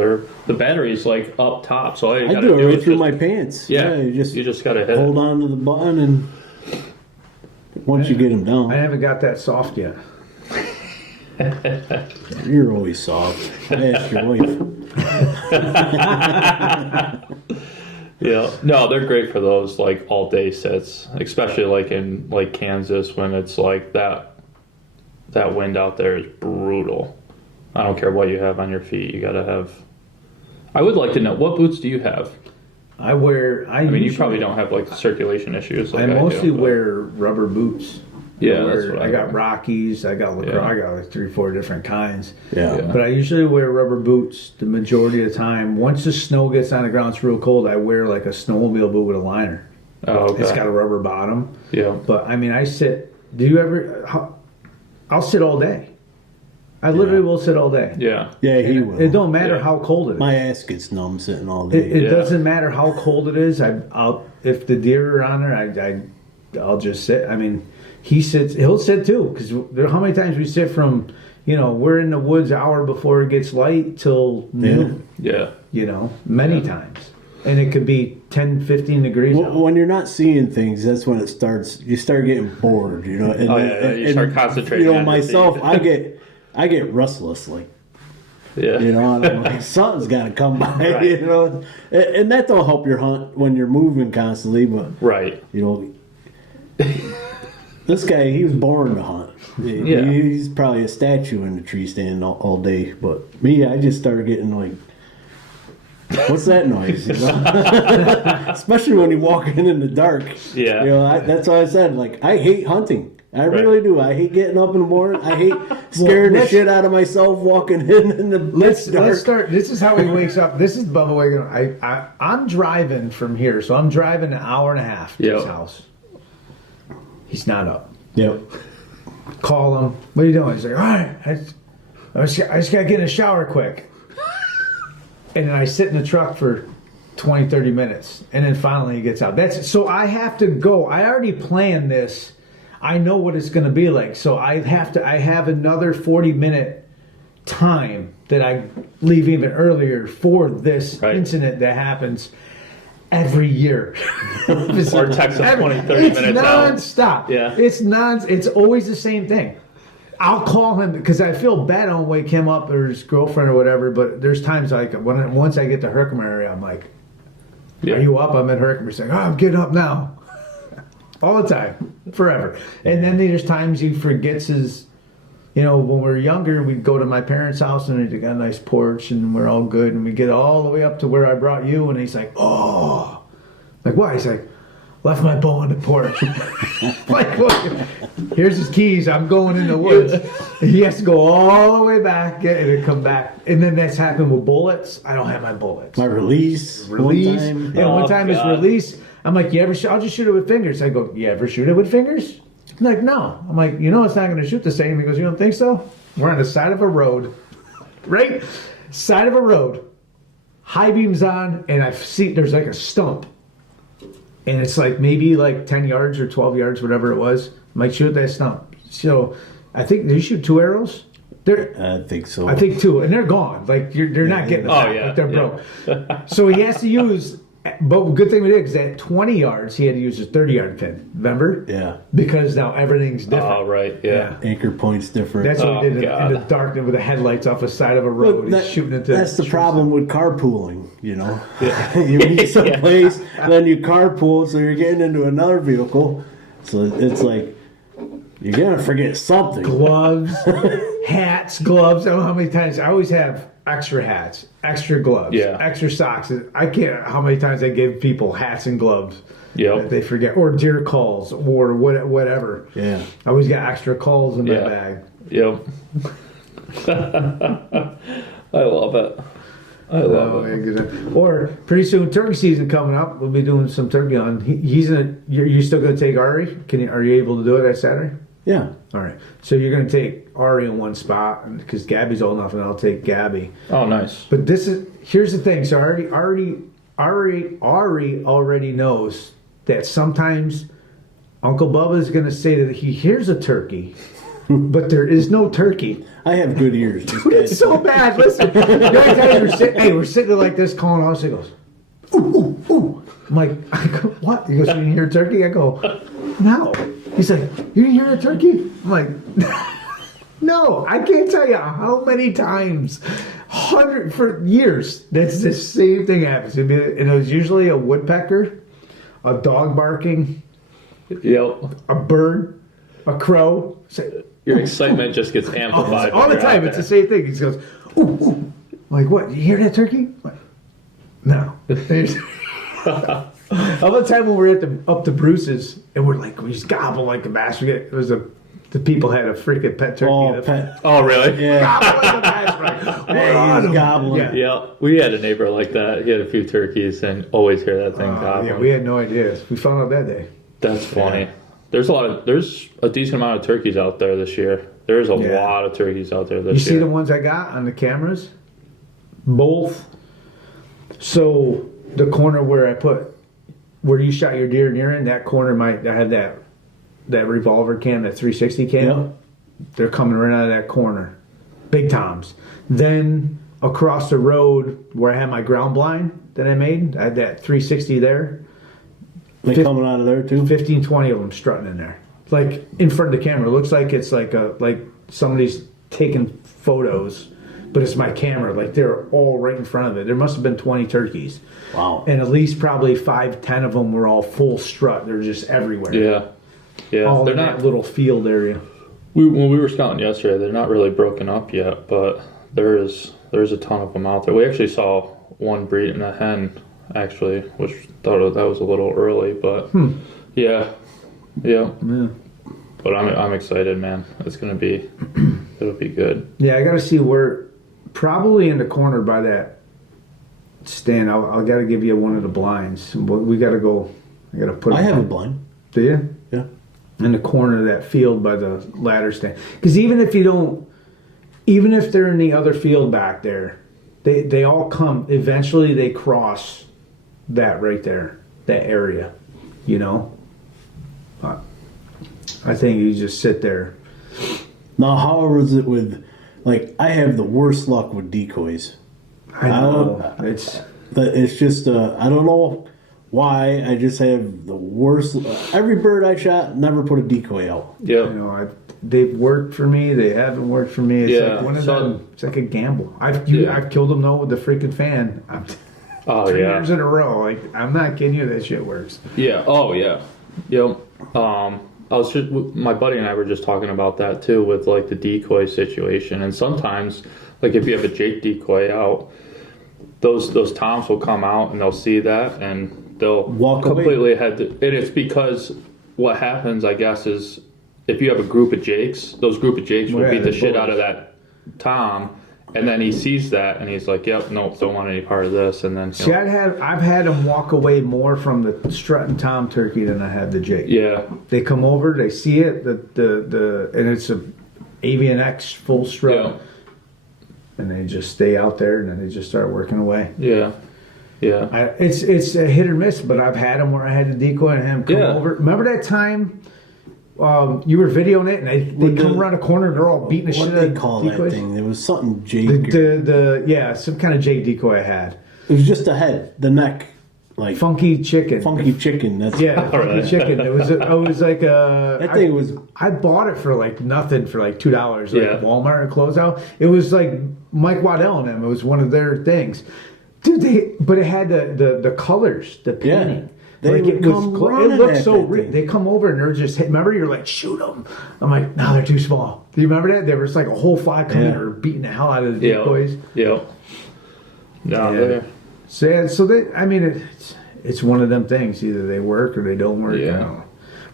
the battery's up top, so all you gotta do it right through just, my pants. Yeah, you just gotta hit hold on to the button, and once you get them down. I haven't got that soft yet. You're always soft. Ask your wife. Yeah, no, they're great for those all day sits, especially in Kansas when it's that wind out there is brutal. I don't care what you have on your feet, you gotta have. I would like to know, what boots do you have? I mean, you probably don't have circulation issues. I mostly wear rubber boots. Yeah, that's what I got Rockies. I got LaCroix. I got 3-4 different kinds. Yeah. But I usually wear rubber boots the majority of the time. Once the snow gets on the ground, it's real cold. I wear a snowmobile boot with a liner. Oh, okay. It's got a rubber bottom. Yeah. But I mean, I sit. Do you ever? I'll sit all day. I literally will sit all day. Yeah. Yeah, he will. It don't matter how cold it is. My ass gets numb sitting all day. It doesn't matter how cold it is. If the deer are on there, I'll just sit. I mean. He'll sit too, because how many times we sit from, we're in the woods an hour before it gets light till noon. Yeah. Many times. And it could be 10, 15 degrees out. When you're not seeing things, that's when you start getting bored, And, you start concentrating on myself, I get restless, yeah. I'm like, something's got to come by, Right. And that don't help your hunt when you're moving constantly, but, right. This guy, he was born to hunt. Yeah. He's probably a statue in the tree stand all day. But me, I just started getting what's that noise? Especially when you walk in the dark. Yeah. That's why I said, I hate hunting. I really do. I hate getting up in the morning. I hate scaring the shit out of myself walking in the Let's start. This is how he wakes up. This is Bubba waking up. I'm driving from here, so I'm driving an hour and a half to his house. He's not up. Yep. Call him. What are you doing? He's like, all right, I just got to get in the shower quick. And then I sit in the truck for 20, 30 minutes. And then finally he gets out. So I have to go. I already planned this. I know what it's going to be like. So I have another 40-minute time that I leave even earlier for this incident that happens every year. Or text them 20, 30 it's minutes non-stop. out. Yeah. It's always the same thing. I'll call him because I feel bad. I don't wake him up or his girlfriend or whatever. But there's times like once I get to Herkimer area, I'm like, "Are you up?" I'm in Herkimer. He's like, "Oh, I'm getting up now." All the time, forever. And then there's times he forgets his. You know, when we were younger, we'd go to my parents' house and they got a nice porch and we're all good. And we get all the way up to where I brought you, and he's like, "Oh," like why? He's like, "Left my bow on the porch." Like, look, here's his keys. I'm going in the woods. He has to go all the way back, get it, and come back. And then that's happened with bullets. I don't have my bullets. My release. One time his release. I'm like, "You ever? I'll just shoot it with fingers." I go, "You ever shoot it with fingers?" I'm like, "No." I'm like, it's not going to shoot the same. He goes, "You don't think so?" We're on the side of a road, right? Side of a road, high beams on, and I see there's like a stump. And it's like maybe like 10 yards or 12 yards, whatever it was. Might shoot that stump. So I think, did you shoot 2 arrows? I think so. I think 2. And they're gone. Like they're not getting it back. Like they're broke. So he has to use, but good thing we did, because at 20 yards, he had to use a 30-yard pin. Remember? Yeah. Because now everything's different. Oh, right. Yeah. Anchor point's different. That's what we did in the darkness with the headlights off the side of a road. He's shooting into. That's the problem with carpooling, Yeah. You meet someplace, then you carpool, so you're getting into another vehicle. So it's like, you're going to forget something. Gloves, hats, gloves. I don't know how many times. I always have extra hats, extra gloves, extra socks. I can't how many times I give people hats and gloves. That they forget, or deer calls, or whatever. Yeah, I always got extra calls in my bag. Yep. I love it. I love it. Or pretty soon, turkey season coming up. We'll be doing some turkey on. You're still going to take Ari? Are you able to do it that Saturday? Yeah. All right. So you're going to take Ari in one spot because Gabby's old enough, and I'll take Gabby. Oh, nice. But here's the thing. So Ari already knows that sometimes Uncle Bubba is going to say that he hears a turkey, but there is no turkey. I have good ears. Dude, it's so bad. Listen, we're sitting there like this, calling all. He goes, "Ooh, ooh, ooh." I go, "What?" He goes, "You didn't hear a turkey?" I go, "No." He's like, "You didn't hear a turkey?" I'm like, "No, I can't tell you how many times, 100 for years, that's the same thing happens." And it was usually a woodpecker, a dog barking, a bird, a crow. Your excitement just gets amplified. All the time. It's the same thing. He goes, "Ooh, ooh." I'm like, "What? You hear that turkey?" I'm like, "No." All the time when we're up to Bruce's and we just gobble like a bastard. It was the people had a freaking pet turkey. Oh, really? Yeah. Gobble like a bastard. He's gobbling. Yeah. We had a neighbor like that. He had a few turkeys and always hear that thing gobbling. Yeah, we had no idea. We found out that day. That's funny. There's a decent amount of turkeys out there this year. There's a lot of turkeys out there this year. You see the ones I got on the cameras? Both. So the corner where you shot your deer near in, that corner I had that revolver cam, that 360 cam. Yep. They're coming right out of that corner. Big toms. Then across the road where I had my ground blind that I made, I had that 360 there. They coming out of there too? 15, 20 of them strutting in there. Like in front of the camera. It looks like it's like somebody's taking photos, but it's my camera. Like they're all right in front of it. There must have been 20 turkeys. Wow. And at least probably 5, 10 of them were all full strut. They're just everywhere. Yeah. Yeah. All they're in not that little field area. When we were scouting yesterday, they're not really broken up yet, but there's a ton of them out there. We actually saw one breeding a hen, actually, which thought that was a little early, but yeah. But I'm excited, man. It'll be good. Yeah, I got to see where, probably in the corner by that stand. I got to give you one of the blinds. We got to go. I got to put. I have a blind. Do you? Yeah. In the corner of that field by the ladder stand. Because even if they're in the other field back there, they all come. Eventually, they cross that right there, that area. I think you just sit there. Now, how is it with, like, I have the worst luck with decoys. I know. It's just, I don't know why. I just have the worst. Every bird I shot never put a decoy out. Yeah. You know, they've worked for me. They haven't worked for me. It's like one of them. It's like a gamble. I've killed them though with the freaking fan. Three years in a row. Like, I'm not kidding you. That shit works. Yeah. Oh yeah. Yep. My buddy and I were just talking about that too, with like the decoy situation. And sometimes, like if you have a Jake decoy out, those toms will come out and they'll see that and they'll walk completely ahead. And it's because what happens, I guess, is if you have a group of Jakes, those group of Jakes will beat the shit out of that tom. And then he sees that and he's like, "Yep, nope, don't want any part of this." And then see, I've had him walk away more from the strutting tom turkey than I have the Jake. Yeah, they come over, they see it, and it's a Avian X full strut, and they just stay out there, and then they just start working away. Yeah, yeah. It's a hit or miss, but I've had them where I had to decoy and have him come over. Remember that time? You were videoing it, and they come around a corner, and they're all beating the shit out of decoys. What they call that thing? There was something Jake. Some kind of Jake decoy I had. It was just the head, the neck, like funky chicken. Funky chicken. That's funky chicken. It was like that thing was. I bought it for like nothing for like $2, like Walmart and closeout. It was like Mike Waddell and them. It was one of their things, dude. But it had the colors, the painting. Like it looked so real. They come over and they're just hit. Remember, you're like, shoot them. I'm like, no, they're too small. Do you remember that? There was like a whole flock coming or beating the hell out of the decoys. Yeah. No, so they. I mean, it's one of them things. Either they work or they don't work. Yeah.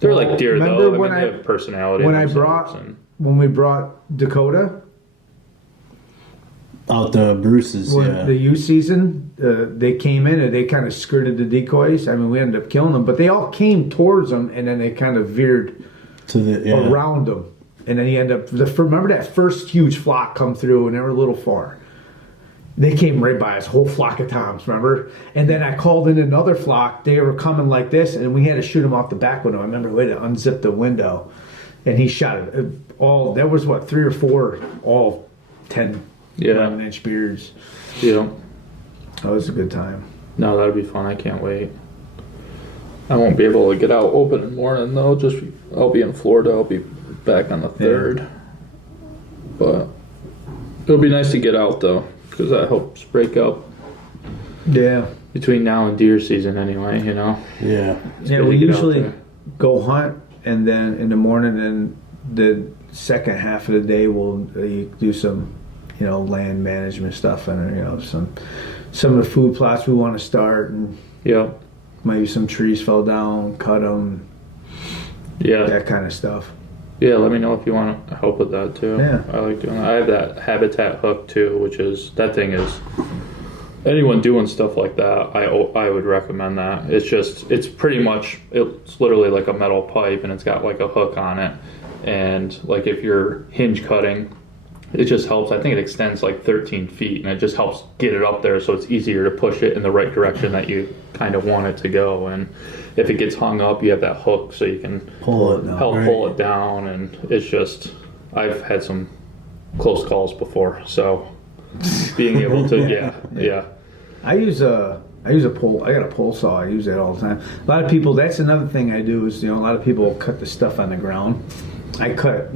They're like deer though. I mean, they have personality. When we brought Dakota out the Bruce's, the youth season, they came in and they kind of skirted the decoys. I mean, we ended up killing them, but they all came towards them and then they kind of veered around them. And then you end up, remember that first huge flock come through and they were a little far. They came right by us, whole flock of toms, remember? And then I called in another flock. They were coming like this and we had to shoot them off the back window. I remember we had to unzip the window and he shot it. There was 3 or 4, all 10 11-inch beards. Yeah. That was a good time. No, that'd be fun. I can't wait. I won't be able to get out open in the morning though. I'll be in Florida. I'll be back on the 3rd. Yeah. But it'll be nice to get out though, because that helps break up. Yeah. Between now and deer season, anyway. You know. Yeah. Yeah. We usually go hunt, and then in the morning, and the second half of the day, we'll do some, land management stuff, and some of the food plots we want to start, and maybe some trees fell down, cut them, that kind of stuff. Yeah, let me know if you want to help with that too. Yeah, I like doing that. I have that habitat hook too, which is anyone doing stuff like that. I would recommend that. It's pretty much, it's literally like a metal pipe, and it's got like a hook on it, and like if you're hinge cutting, it just helps. I think it extends like 13 feet, and it just helps get it up there so it's easier to push it in the right direction that you kind of want it to go. And if it gets hung up, you have that hook so you can pull it down. And it's just, I've had some close calls before, so being able to, I use a pole. I got a pole saw. I use that all the time. A lot of people, that's another thing I do is, a lot of people cut the stuff on the ground. I cut,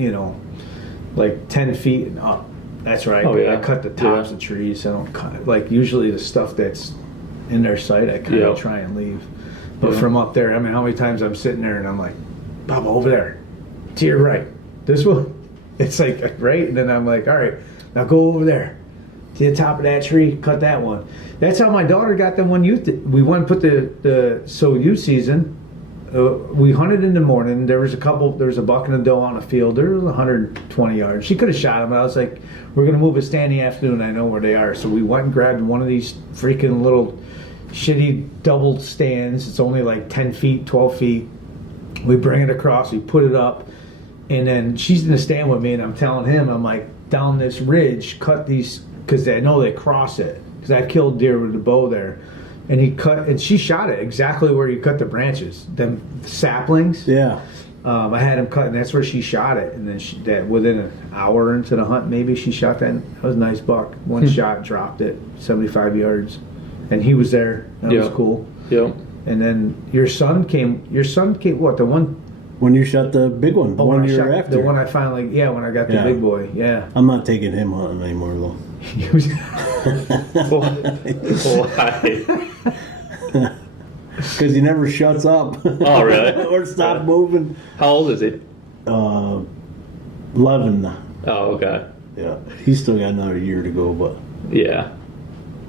like 10 feet and up. That's right. I cut the tops of trees. I don't cut, like, usually the stuff that's in their sight, I kind of try and leave. But from up there, I mean, how many times I'm sitting there and I'm like, Bubba, over there, to your right, this one. It's like, right? And then I'm like, all right, now go over there to the top of that tree, cut that one. That's how my daughter got them when we went and put youth season. We hunted in the morning. There was a buck and a doe on the field. There was 120 yards. She could have shot him. I was like, we're going to move a stand in the afternoon. I know where they are. So we went and grabbed one of these freaking little shitty double stands. It's only like 10 feet, 12 feet. We bring it across. We put it up. And then she's in the stand with me. And I'm telling him, I'm like, down this ridge, cut these, because I know they cross it. Because I killed deer with the bow there. And he cut, and she shot it exactly where you cut the branches, them saplings. Yeah. I had him cut, and that's where she shot it. And then that within an hour into the hunt, maybe she shot that. That was a nice buck. One shot, dropped it 75 yards, and he was there. That was cool. Yep. And then your son came. Your son came. What, the one? When you shot the big one, the one year after. The one I finally, when I got the big boy, I'm not taking him hunting anymore, though. Why? Because he never shuts up. Oh, really? Or stop moving. How old is he? 11. Oh, okay. Yeah. He's still got another year to go, but... Yeah.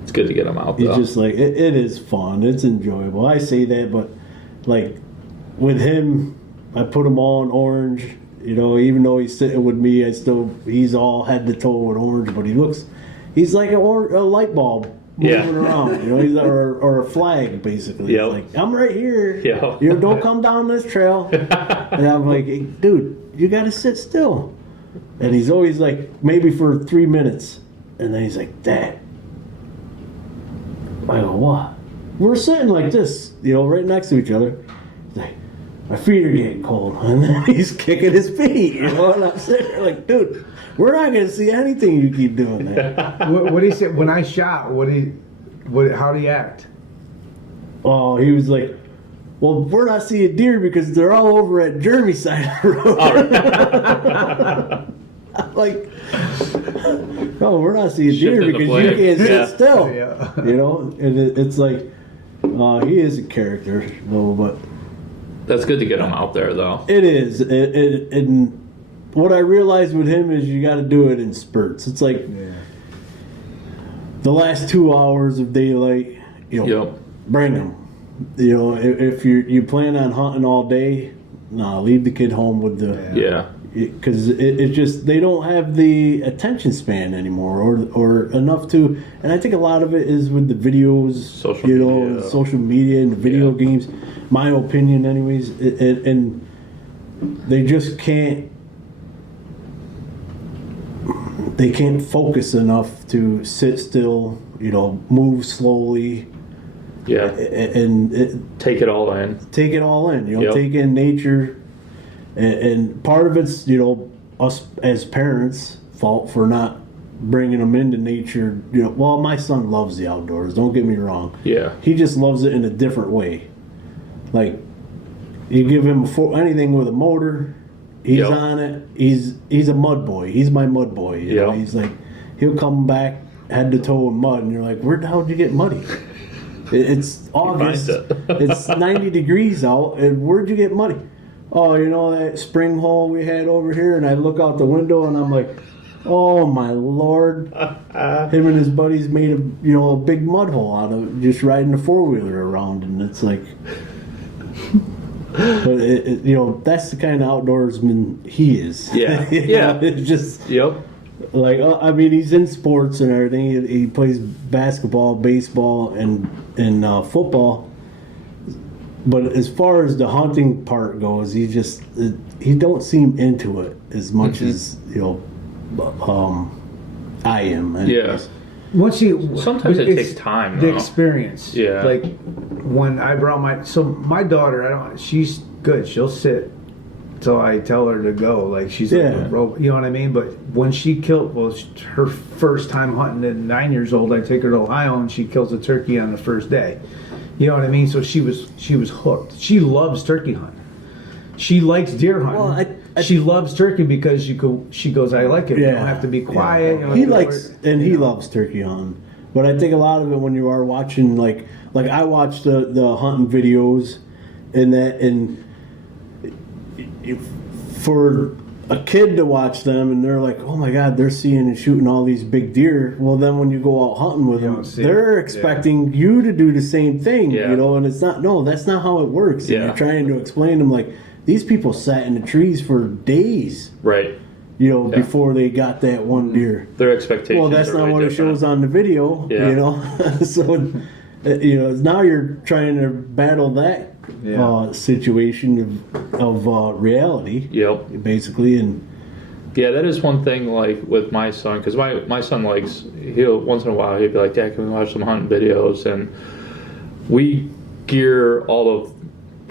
It's good to get him out, though. He's just like, it is fun. It's enjoyable. I say that, but, like, with him... I put him all in orange, even though he's sitting with me, he's all head to toe with orange, but he's like a light bulb moving around, he's or a flag, basically. Yep. He's like, I'm right here. Yep. Don't come down this trail. And I'm like, hey, dude, you got to sit still. And he's always like, maybe for 3 minutes. And then he's like, Dad. I go, what? We're sitting like this, right next to each other. He's like, my feet are getting cold. And then he's kicking his feet, and I'm sitting there like, dude, we're not going to see anything you keep doing that. What did he say? When I shot, how did he act? Oh, he was like, well, we're not seeing deer because they're all over at Jeremy's side of the road. I'm like, no, we're not seeing deer because you can't sit still. Yeah. And it's like, he is a character, though, but... That's good to get him out there, though. It is. And what I realized with him is you got to do it in spurts. It's like the last 2 hours of daylight, bring them. If you plan on hunting all day, leave the kid home with the... Because it just, they don't have the attention span anymore or enough to... And I think a lot of it is with the videos, social media and the video games. My opinion, anyways, and they just can't focus enough to sit still, move slowly, and take it all in. Take it all in, take in nature, and part of it's us as parents' fault for not bringing them into nature. Well, my son loves the outdoors. Don't get me wrong. Yeah, he just loves it in a different way. Like, you give him anything with a motor, he's on it. He's a mud boy. He's my mud boy. He's like, he'll come back head to toe in mud, and you're like, where the hell did you get muddy? It's August. It's 90 degrees out, and where'd you get muddy? Oh, that spring hole we had over here, and I look out the window, and I'm like, oh my Lord. Him and his buddies made a big mud hole out of it, just riding a four-wheeler around, and it's like... But that's the kind of outdoorsman he is. Yeah, It's just like he's in sports and everything. He plays basketball, baseball, and football. But as far as the hunting part goes, he don't seem into it as much as I am. Yes. Sometimes it takes time, though. The experience. Yeah. Like when I brought my daughter, she's good. She'll sit till I tell her to go. Like she's like a robot, you know what I mean? But when she killed, her first time hunting at 9 years old, I take her to Ohio and she kills a turkey on the first day. You know what I mean? So she was hooked. She loves turkey hunting. She likes deer hunting. Well, she loves turkey because she goes, I like it. You don't have to be quiet. He loves turkey hunting. But I think a lot of it when you are watching, like I watch the hunting videos and for a kid to watch them and they're like, oh my God, they're seeing and shooting all these big deer. Well, then when you go out hunting with them, they're expecting you to do the same thing, and it's not, that's not how it works. And you're trying to explain to them, like, these people sat in the trees for days. Right. Before they got that one deer. Their expectations. Well, that's not what it shows on the video, So, now you're trying to battle that situation of reality. Yep. Basically, and that is one thing. Like with my son, because my son he'll once in a while he'd be like, Dad, can we watch some hunting videos? And we gear all of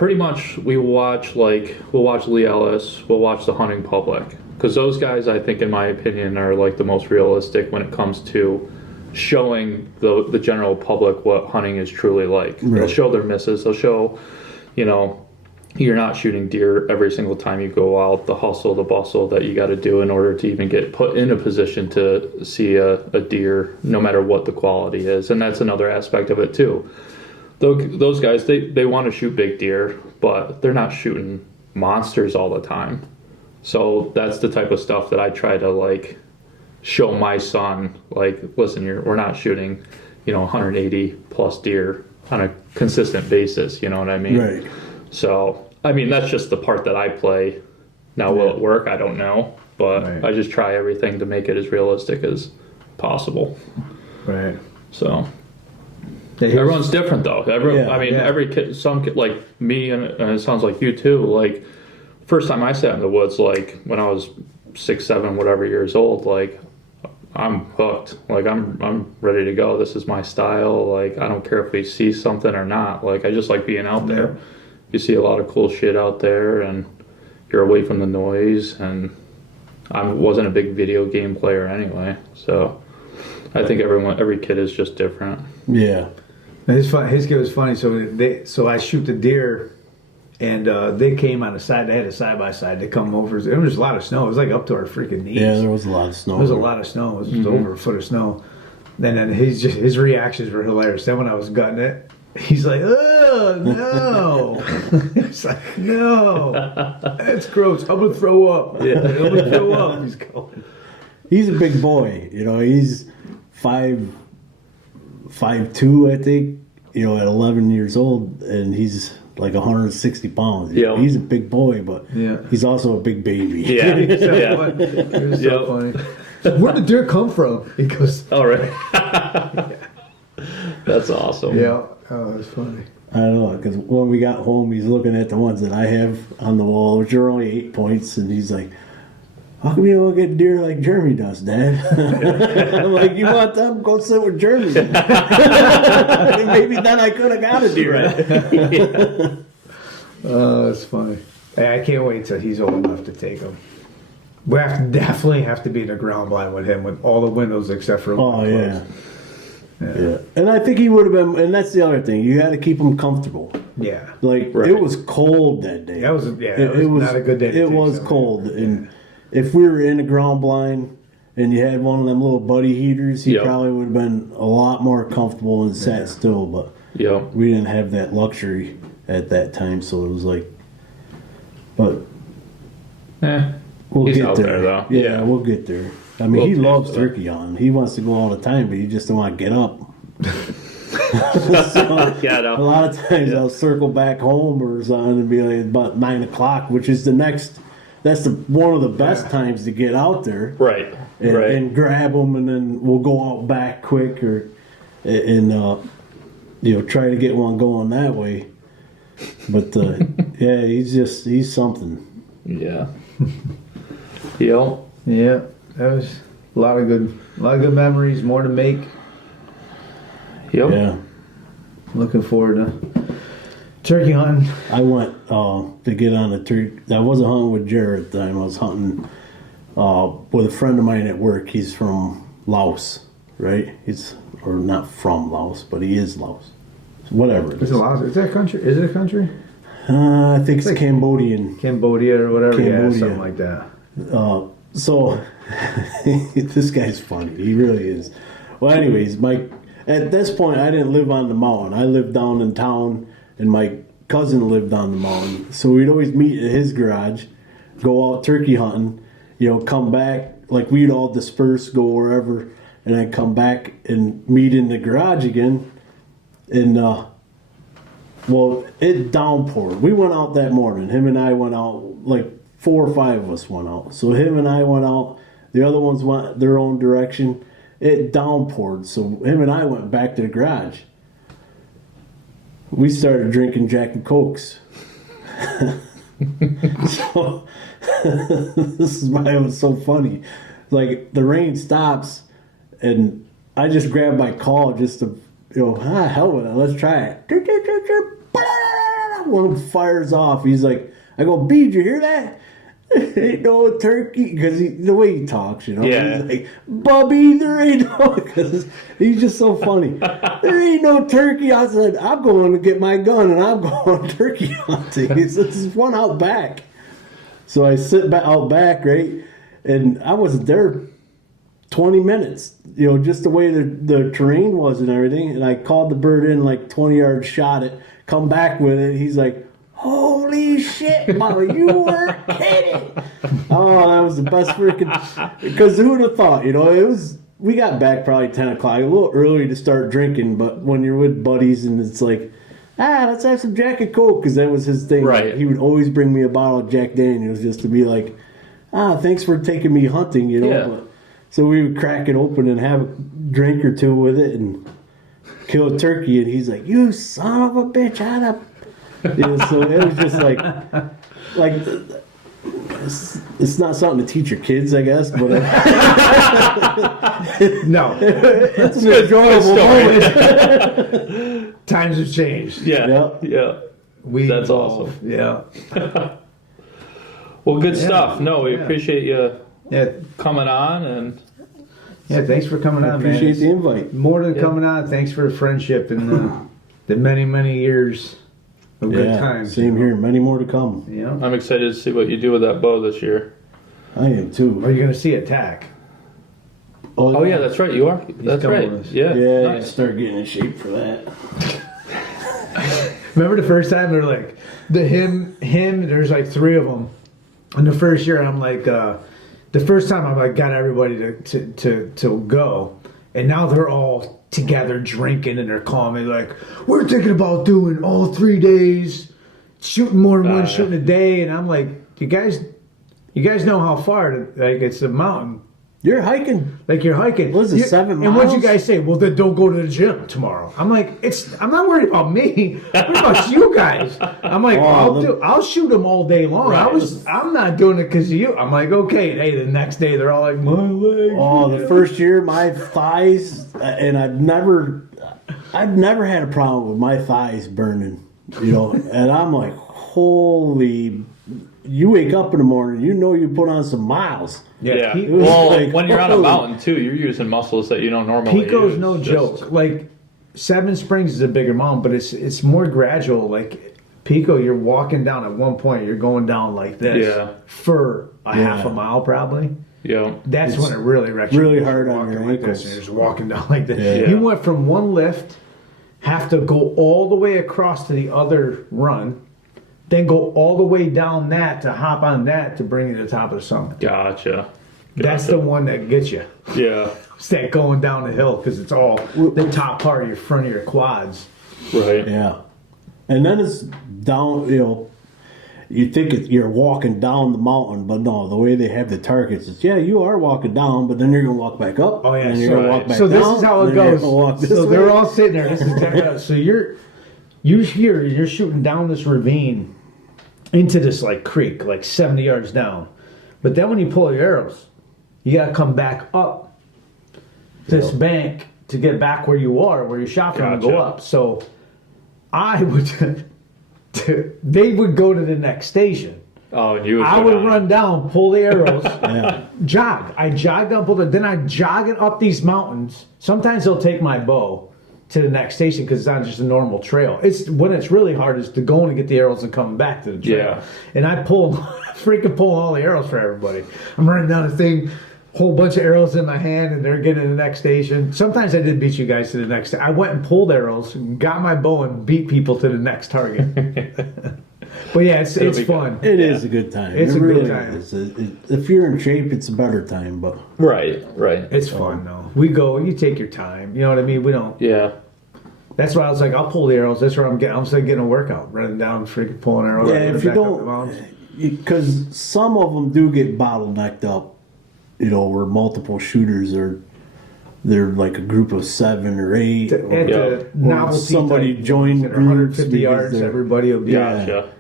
pretty much we'll watch Lee Ellis, we'll watch the hunting public, because those guys, I think, in my opinion, are like the most realistic when it comes to showing the general public what hunting is truly like. Right. They'll show their misses. They'll show, you're not shooting deer every single time you go out, the hustle, the bustle that you got to do in order to even get put in a position to see a deer, no matter what the quality is. And that's another aspect of it too. Those guys, they want to shoot big deer, but they're not shooting monsters all the time. So that's the type of stuff that I try to like show my son, like, listen, we're not shooting, 180 plus deer on a consistent basis, you know what I mean? Right. So, I mean, that's just the part that I play. Now, will it work? I don't know, but right. I just try everything to make it as realistic as possible. Right. So, everyone's different though. Every kid, some kid, like me, and it sounds like you too, like, first time I sat in the woods, like, when I was 6, 7, whatever years old, like, I'm hooked. Like, I'm ready to go. This is my style. Like, I don't care if we see something or not. Like, I just like being out there. You see a lot of cool shit out there, and you're away from the noise. And I wasn't a big video game player anyway, so I think every kid is just different. Yeah. His kid was funny. So I shoot the deer. And they came on the side. They had a side-by-side. They come over. There was a lot of snow. It was like up to our freaking knees. Yeah, there was a lot of snow. There was a lot of snow. It was just over a foot of snow. And then his reactions were hilarious. Then when I was gutting it, he's like, "Oh no!" It's like, "No, that's gross. I'm gonna throw up. Yeah, I'm gonna throw up." He's going. He's a big boy. He's 5'2", I think. At 11 years old, and he's like 160 pounds. Yeah. He's a big boy, but he's also a big baby. Yeah. It was so funny. Where'd the deer come from? He goes, all right. That's awesome. Yeah. Oh, that's funny. I don't know, because when we got home, he's looking at the ones that I have on the wall, which are only 8 points, and he's like, "How come you don't get deer like Jeremy does, Dad?" I'm like, "You want them? Go sit with Jeremy." Maybe then I could have got a deer. Right. Oh, that's funny. Hey, I can't wait till he's old enough to take him. We definitely have to be in the ground blind with him with all the windows except for yeah. And I think he would have been. And that's the other thing. You got to keep him comfortable. Yeah. Like it was cold that day. It was not a good day. It was cold and. If we were in a ground blind and you had one of them little buddy heaters, he probably would have been a lot more comfortable and sat still. But we didn't have that luxury at that time, so it was like. But we'll he's get out there. though. Yeah, we'll get there. I mean, he loves turkey hunting. He wants to go all the time, but he just don't want to get up. So, a lot of times I'll circle back home or something and be like about 9 o'clock, which is the next. That's one of the best times to get out there, right? And grab them, and then we'll go out back quick, and try to get one going that way. But he's something. Yeah. Yeah, that was a lot of good memories, more to make. Yep. Yeah. Looking forward to turkey hunting. I went to get on a turkey. I wasn't hunting with Jared at the time. I was hunting with a friend of mine at work. He's from Laos, right? Or not from Laos, but he is Laos. Whatever it is. Is it Laos? Is that a country? Is it a country? I think it's Cambodian. Cambodia or whatever. Cambodia. Yeah, something like that. So this guy's funny. He really is. Well, anyways, at this point, I didn't live on the mountain. I lived down in town. And my cousin lived on the mountain. So we'd always meet at his garage, go out turkey hunting, come back, like we'd all disperse, go wherever, and then come back and meet in the garage again. And, it downpoured. We went out that morning. Him and I went out, like 4 or 5 of us went out. So him and I went out. The other ones went their own direction. It downpoured. So him and I went back to the garage. We started drinking Jack and Cokes. So this is why it was so funny. Like the rain stops, and I just grabbed my call just to, hell with it. Let's try it. one of them fires off. He's like, I go, B, did you hear that? Ain't no turkey, because the way he talks, you know. Yeah. He's like, Bubby, there ain't no, because he's just so funny. There ain't no turkey. I said, I'm going to get my gun and I'm going turkey hunting. He said, there's one out back. So I sit out back, right, and I wasn't there 20 minutes, you know, just the way the terrain was and everything. And I called the bird in, like 20 yards, shot it, come back with it. He's like, holy shit, Mama, you weren't kidding. Oh, that was the best freaking, because who would have thought, you know, we got back probably 10 o'clock, a little early to start drinking, but when you're with buddies and it's like, let's have some Jack and Coke, because that was his thing. Right. He would always bring me a bottle of Jack Daniels just to be like, thanks for taking me hunting, you know. Yeah. But, so we would crack it open and have a drink or two with it and kill a turkey, and he's like, you son of a bitch, so it was just like it's not something to teach your kids, I guess, but No. it's an enjoyable moment. Times have changed. Yeah. That's evolve. awesome. Yeah. Well, good stuff. No, we appreciate you Yeah. coming on, and Yeah, thanks for coming on, man. Appreciate the invite. More than coming on, thanks for the friendship and the many, many years of good times. Same here. Many more to come. Yeah. I'm excited to see what you do with that bow this year. I am too. Are you going to see Attack? Oh yeah, that's right. You are. That's coming right. with us. Yeah. Yeah, Nice. I start getting in shape for that. Remember the first time they're like, there's like 3 of them. And the first year, I'm like, the first time I like got everybody to go, and now they're all together drinking and they're calling me like, we're thinking about doing all 3 days, shooting more than one shooting a day, and I'm like, you guys know how far it's a mountain. You're hiking. Like you're hiking. What is it, 7 miles? And what'd you guys say? Well, then don't go to the gym tomorrow. I'm like, I'm not worried about me. I'm worried about you guys. I'm like, I'll shoot them all day long. Right. I'm not doing it because of you. I'm like, okay. Hey, the next day they're all like, my legs. Oh, the first year, my thighs, and I've never had a problem with my thighs burning, you know. And I'm like, holy. You wake up in the morning, you know you put on some miles. Yeah. He- Well, like, when you're on a whoa. mountain too, you're using muscles that you don't normally Pico's use. no Just- joke. Like Seven Springs is a bigger mountain, but it's more gradual. Like Pico, you're walking down at one point, you're going down like this for a half a mile probably. Yeah. That's when it really wrecks you. really You're hard on walking your like this, ankles. and you're just walking down like this. Yeah. You went from one lift, have to go all the way across to the other run, then go all the way down that to hop on that to bring you to the top of the summit. Gotcha. That's the one that gets you. Yeah. It's that going down the hill because it's all the top part of your front of your quads. Right. Yeah. And then it's down, you know, you think you're walking down the mountain, but no, the way they have the targets is, you are walking down, but then you're going to walk back up. Oh, yeah. And you're going to walk back So down. this is how it and then you're goes. gonna walk this So way. they're all sitting there. This is exactly so you're here, you're shooting down this ravine into this like creek, like 70 yards down. But then when you pull your arrows, you got to come back up this bank to get back where you are, where your shot from and go Gotcha. up. So I would, they would go to the next station. Oh, and you. I would run down, pull the arrows, Yeah. jog. I jog down, pull the, then I jogging up these mountains. Sometimes they'll take my bow to the next station because it's not just a normal trail. It's when it's really hard is to go and get the arrows and coming back to the trail. Yeah. And I freaking pull all the arrows for everybody. I'm running down the thing, whole bunch of arrows in my hand, and they're getting to the next station. Sometimes I did beat you guys to the next. I went and pulled arrows, got my bow, and beat people to the next target. But yeah, it's fun. It is a good time. It's it a good really time. is. If you're in shape, it's a better time. But Right. It's fun though. We go. You take your time. You know what I mean. We don't. Yeah. That's why I was like, I'll pull the arrows. That's where I'm getting. I'm still getting a workout, running down, freaking pulling arrows. yeah, running if you back up the mountains. don't, because some of them do get bottlenecked up. You know, where multiple shooters are. They're like a group of 7 or 8. At the novelty somebody type joined ones that are groups 150 because yards. they're- Everybody will be. Gotcha.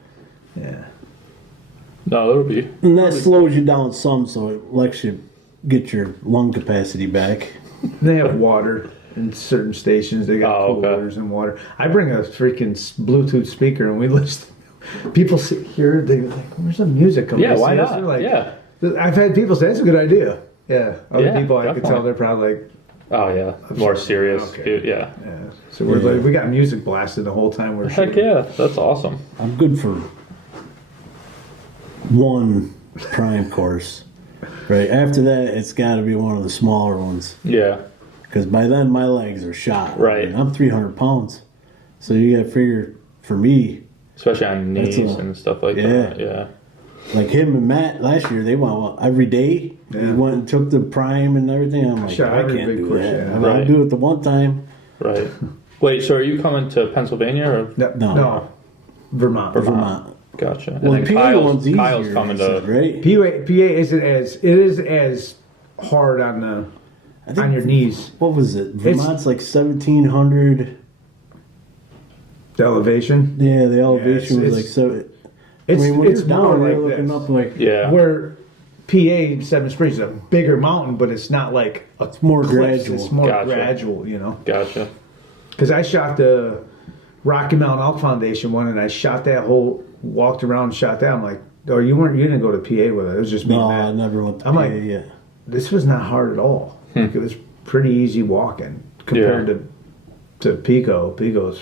Yeah. No, that'll be. And that slows you down some, so it lets you get your lung capacity back. They have water in certain stations. They got Oh, okay. coolers and water. I bring a freaking Bluetooth speaker and we listen. People sit here, they're like, "Where's the music coming?" Yeah, why See us? not? They're like, Yeah. I've had people say that's a good idea. Yeah, other Yeah, people I could definitely. tell they're probably like, Oh yeah, more serious. Okay. Yeah. yeah. So we're like, we got music blasted the whole time we're Heck shooting. yeah, that's awesome. I'm good for one prime course. Right after that, it's got to be one of the smaller ones. Yeah. Because by then my legs are shot. Right. I mean, I'm 300 pounds, so you got to figure for me. Especially on knees and stuff like that. Yeah. Like him and Matt last year, they went every day. Yeah. They went and took the prime and everything. I'm like, Shot I every can't big do course, that. yeah. I mean, Right. I'll do it the one time. Right. Wait, so are you coming to Pennsylvania or No. Vermont. Vermont. Gotcha? And Well, then the PA one's easier. Kyle's coming to. right? PA isn't as hard on your knees. What was it? Vermont's like 1,700. The elevation. Yeah, the elevation was it's- like so. It's I mean, when it's you're down, more you're like looking this. up like Yeah. Where PA Seven Springs is a bigger mountain, but it's not like it's more gradual. It's more Gotcha. gradual, you know. Gotcha. Because I shot the Rocky Mountain Elk Foundation one, and I shot that whole, walked around and shot that. I'm like, oh, you didn't go to PA with it. It was just me. no, and Matt. I never went to I'm PA like, yet. This was not hard at all. Like, it was pretty easy walking compared to Pico. Pico's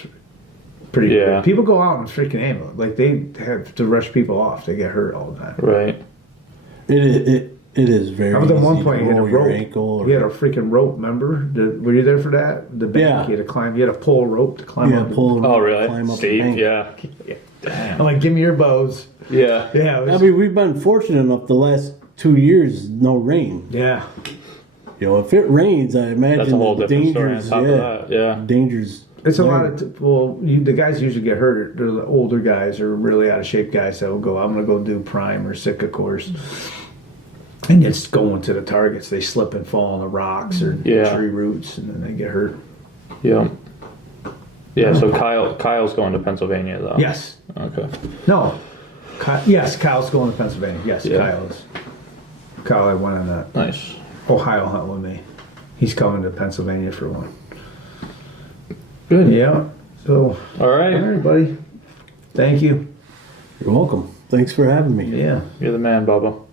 pretty Yeah. good. People go out and freaking aim it. Like they have to rush people off. They get hurt all the time. Right. It is very. I was at one easy point to you had a roll your rope. ankle. You had a freaking rope. Remember? Were you there for that? The bank. Yeah. You had to climb. You had to pull a rope to climb Yeah, up. pull. Oh, really? Climb up the Steve? bank. Yeah. I'm like, give me your bows. Yeah. Yeah. It was, I mean, we've been fortunate enough the last 2 years, no rain. yeah. You know, if it rains, I imagine That's a whole the different story on dangers. top of that. Yeah. Dangers. It's a there. lot of the guys usually get hurt. They're the older guys or really out of shape guys that will go. I'm gonna go do prime or Sitka course, and it's going to the targets. They slip and fall on the rocks or tree roots, and then they get hurt. Yeah. Yeah. So Kyle's going to Pennsylvania though. Yes. Okay. No. Yes. Kyle's going to Pennsylvania. Yes. Yeah. Kyle is. Kyle, I went on that Nice. Ohio hunt with me. He's coming to Pennsylvania for one. Good. Yeah. So. All right. All right, buddy. Thank you. You're welcome. Thanks for having me. Yeah. You're the man, Bubba.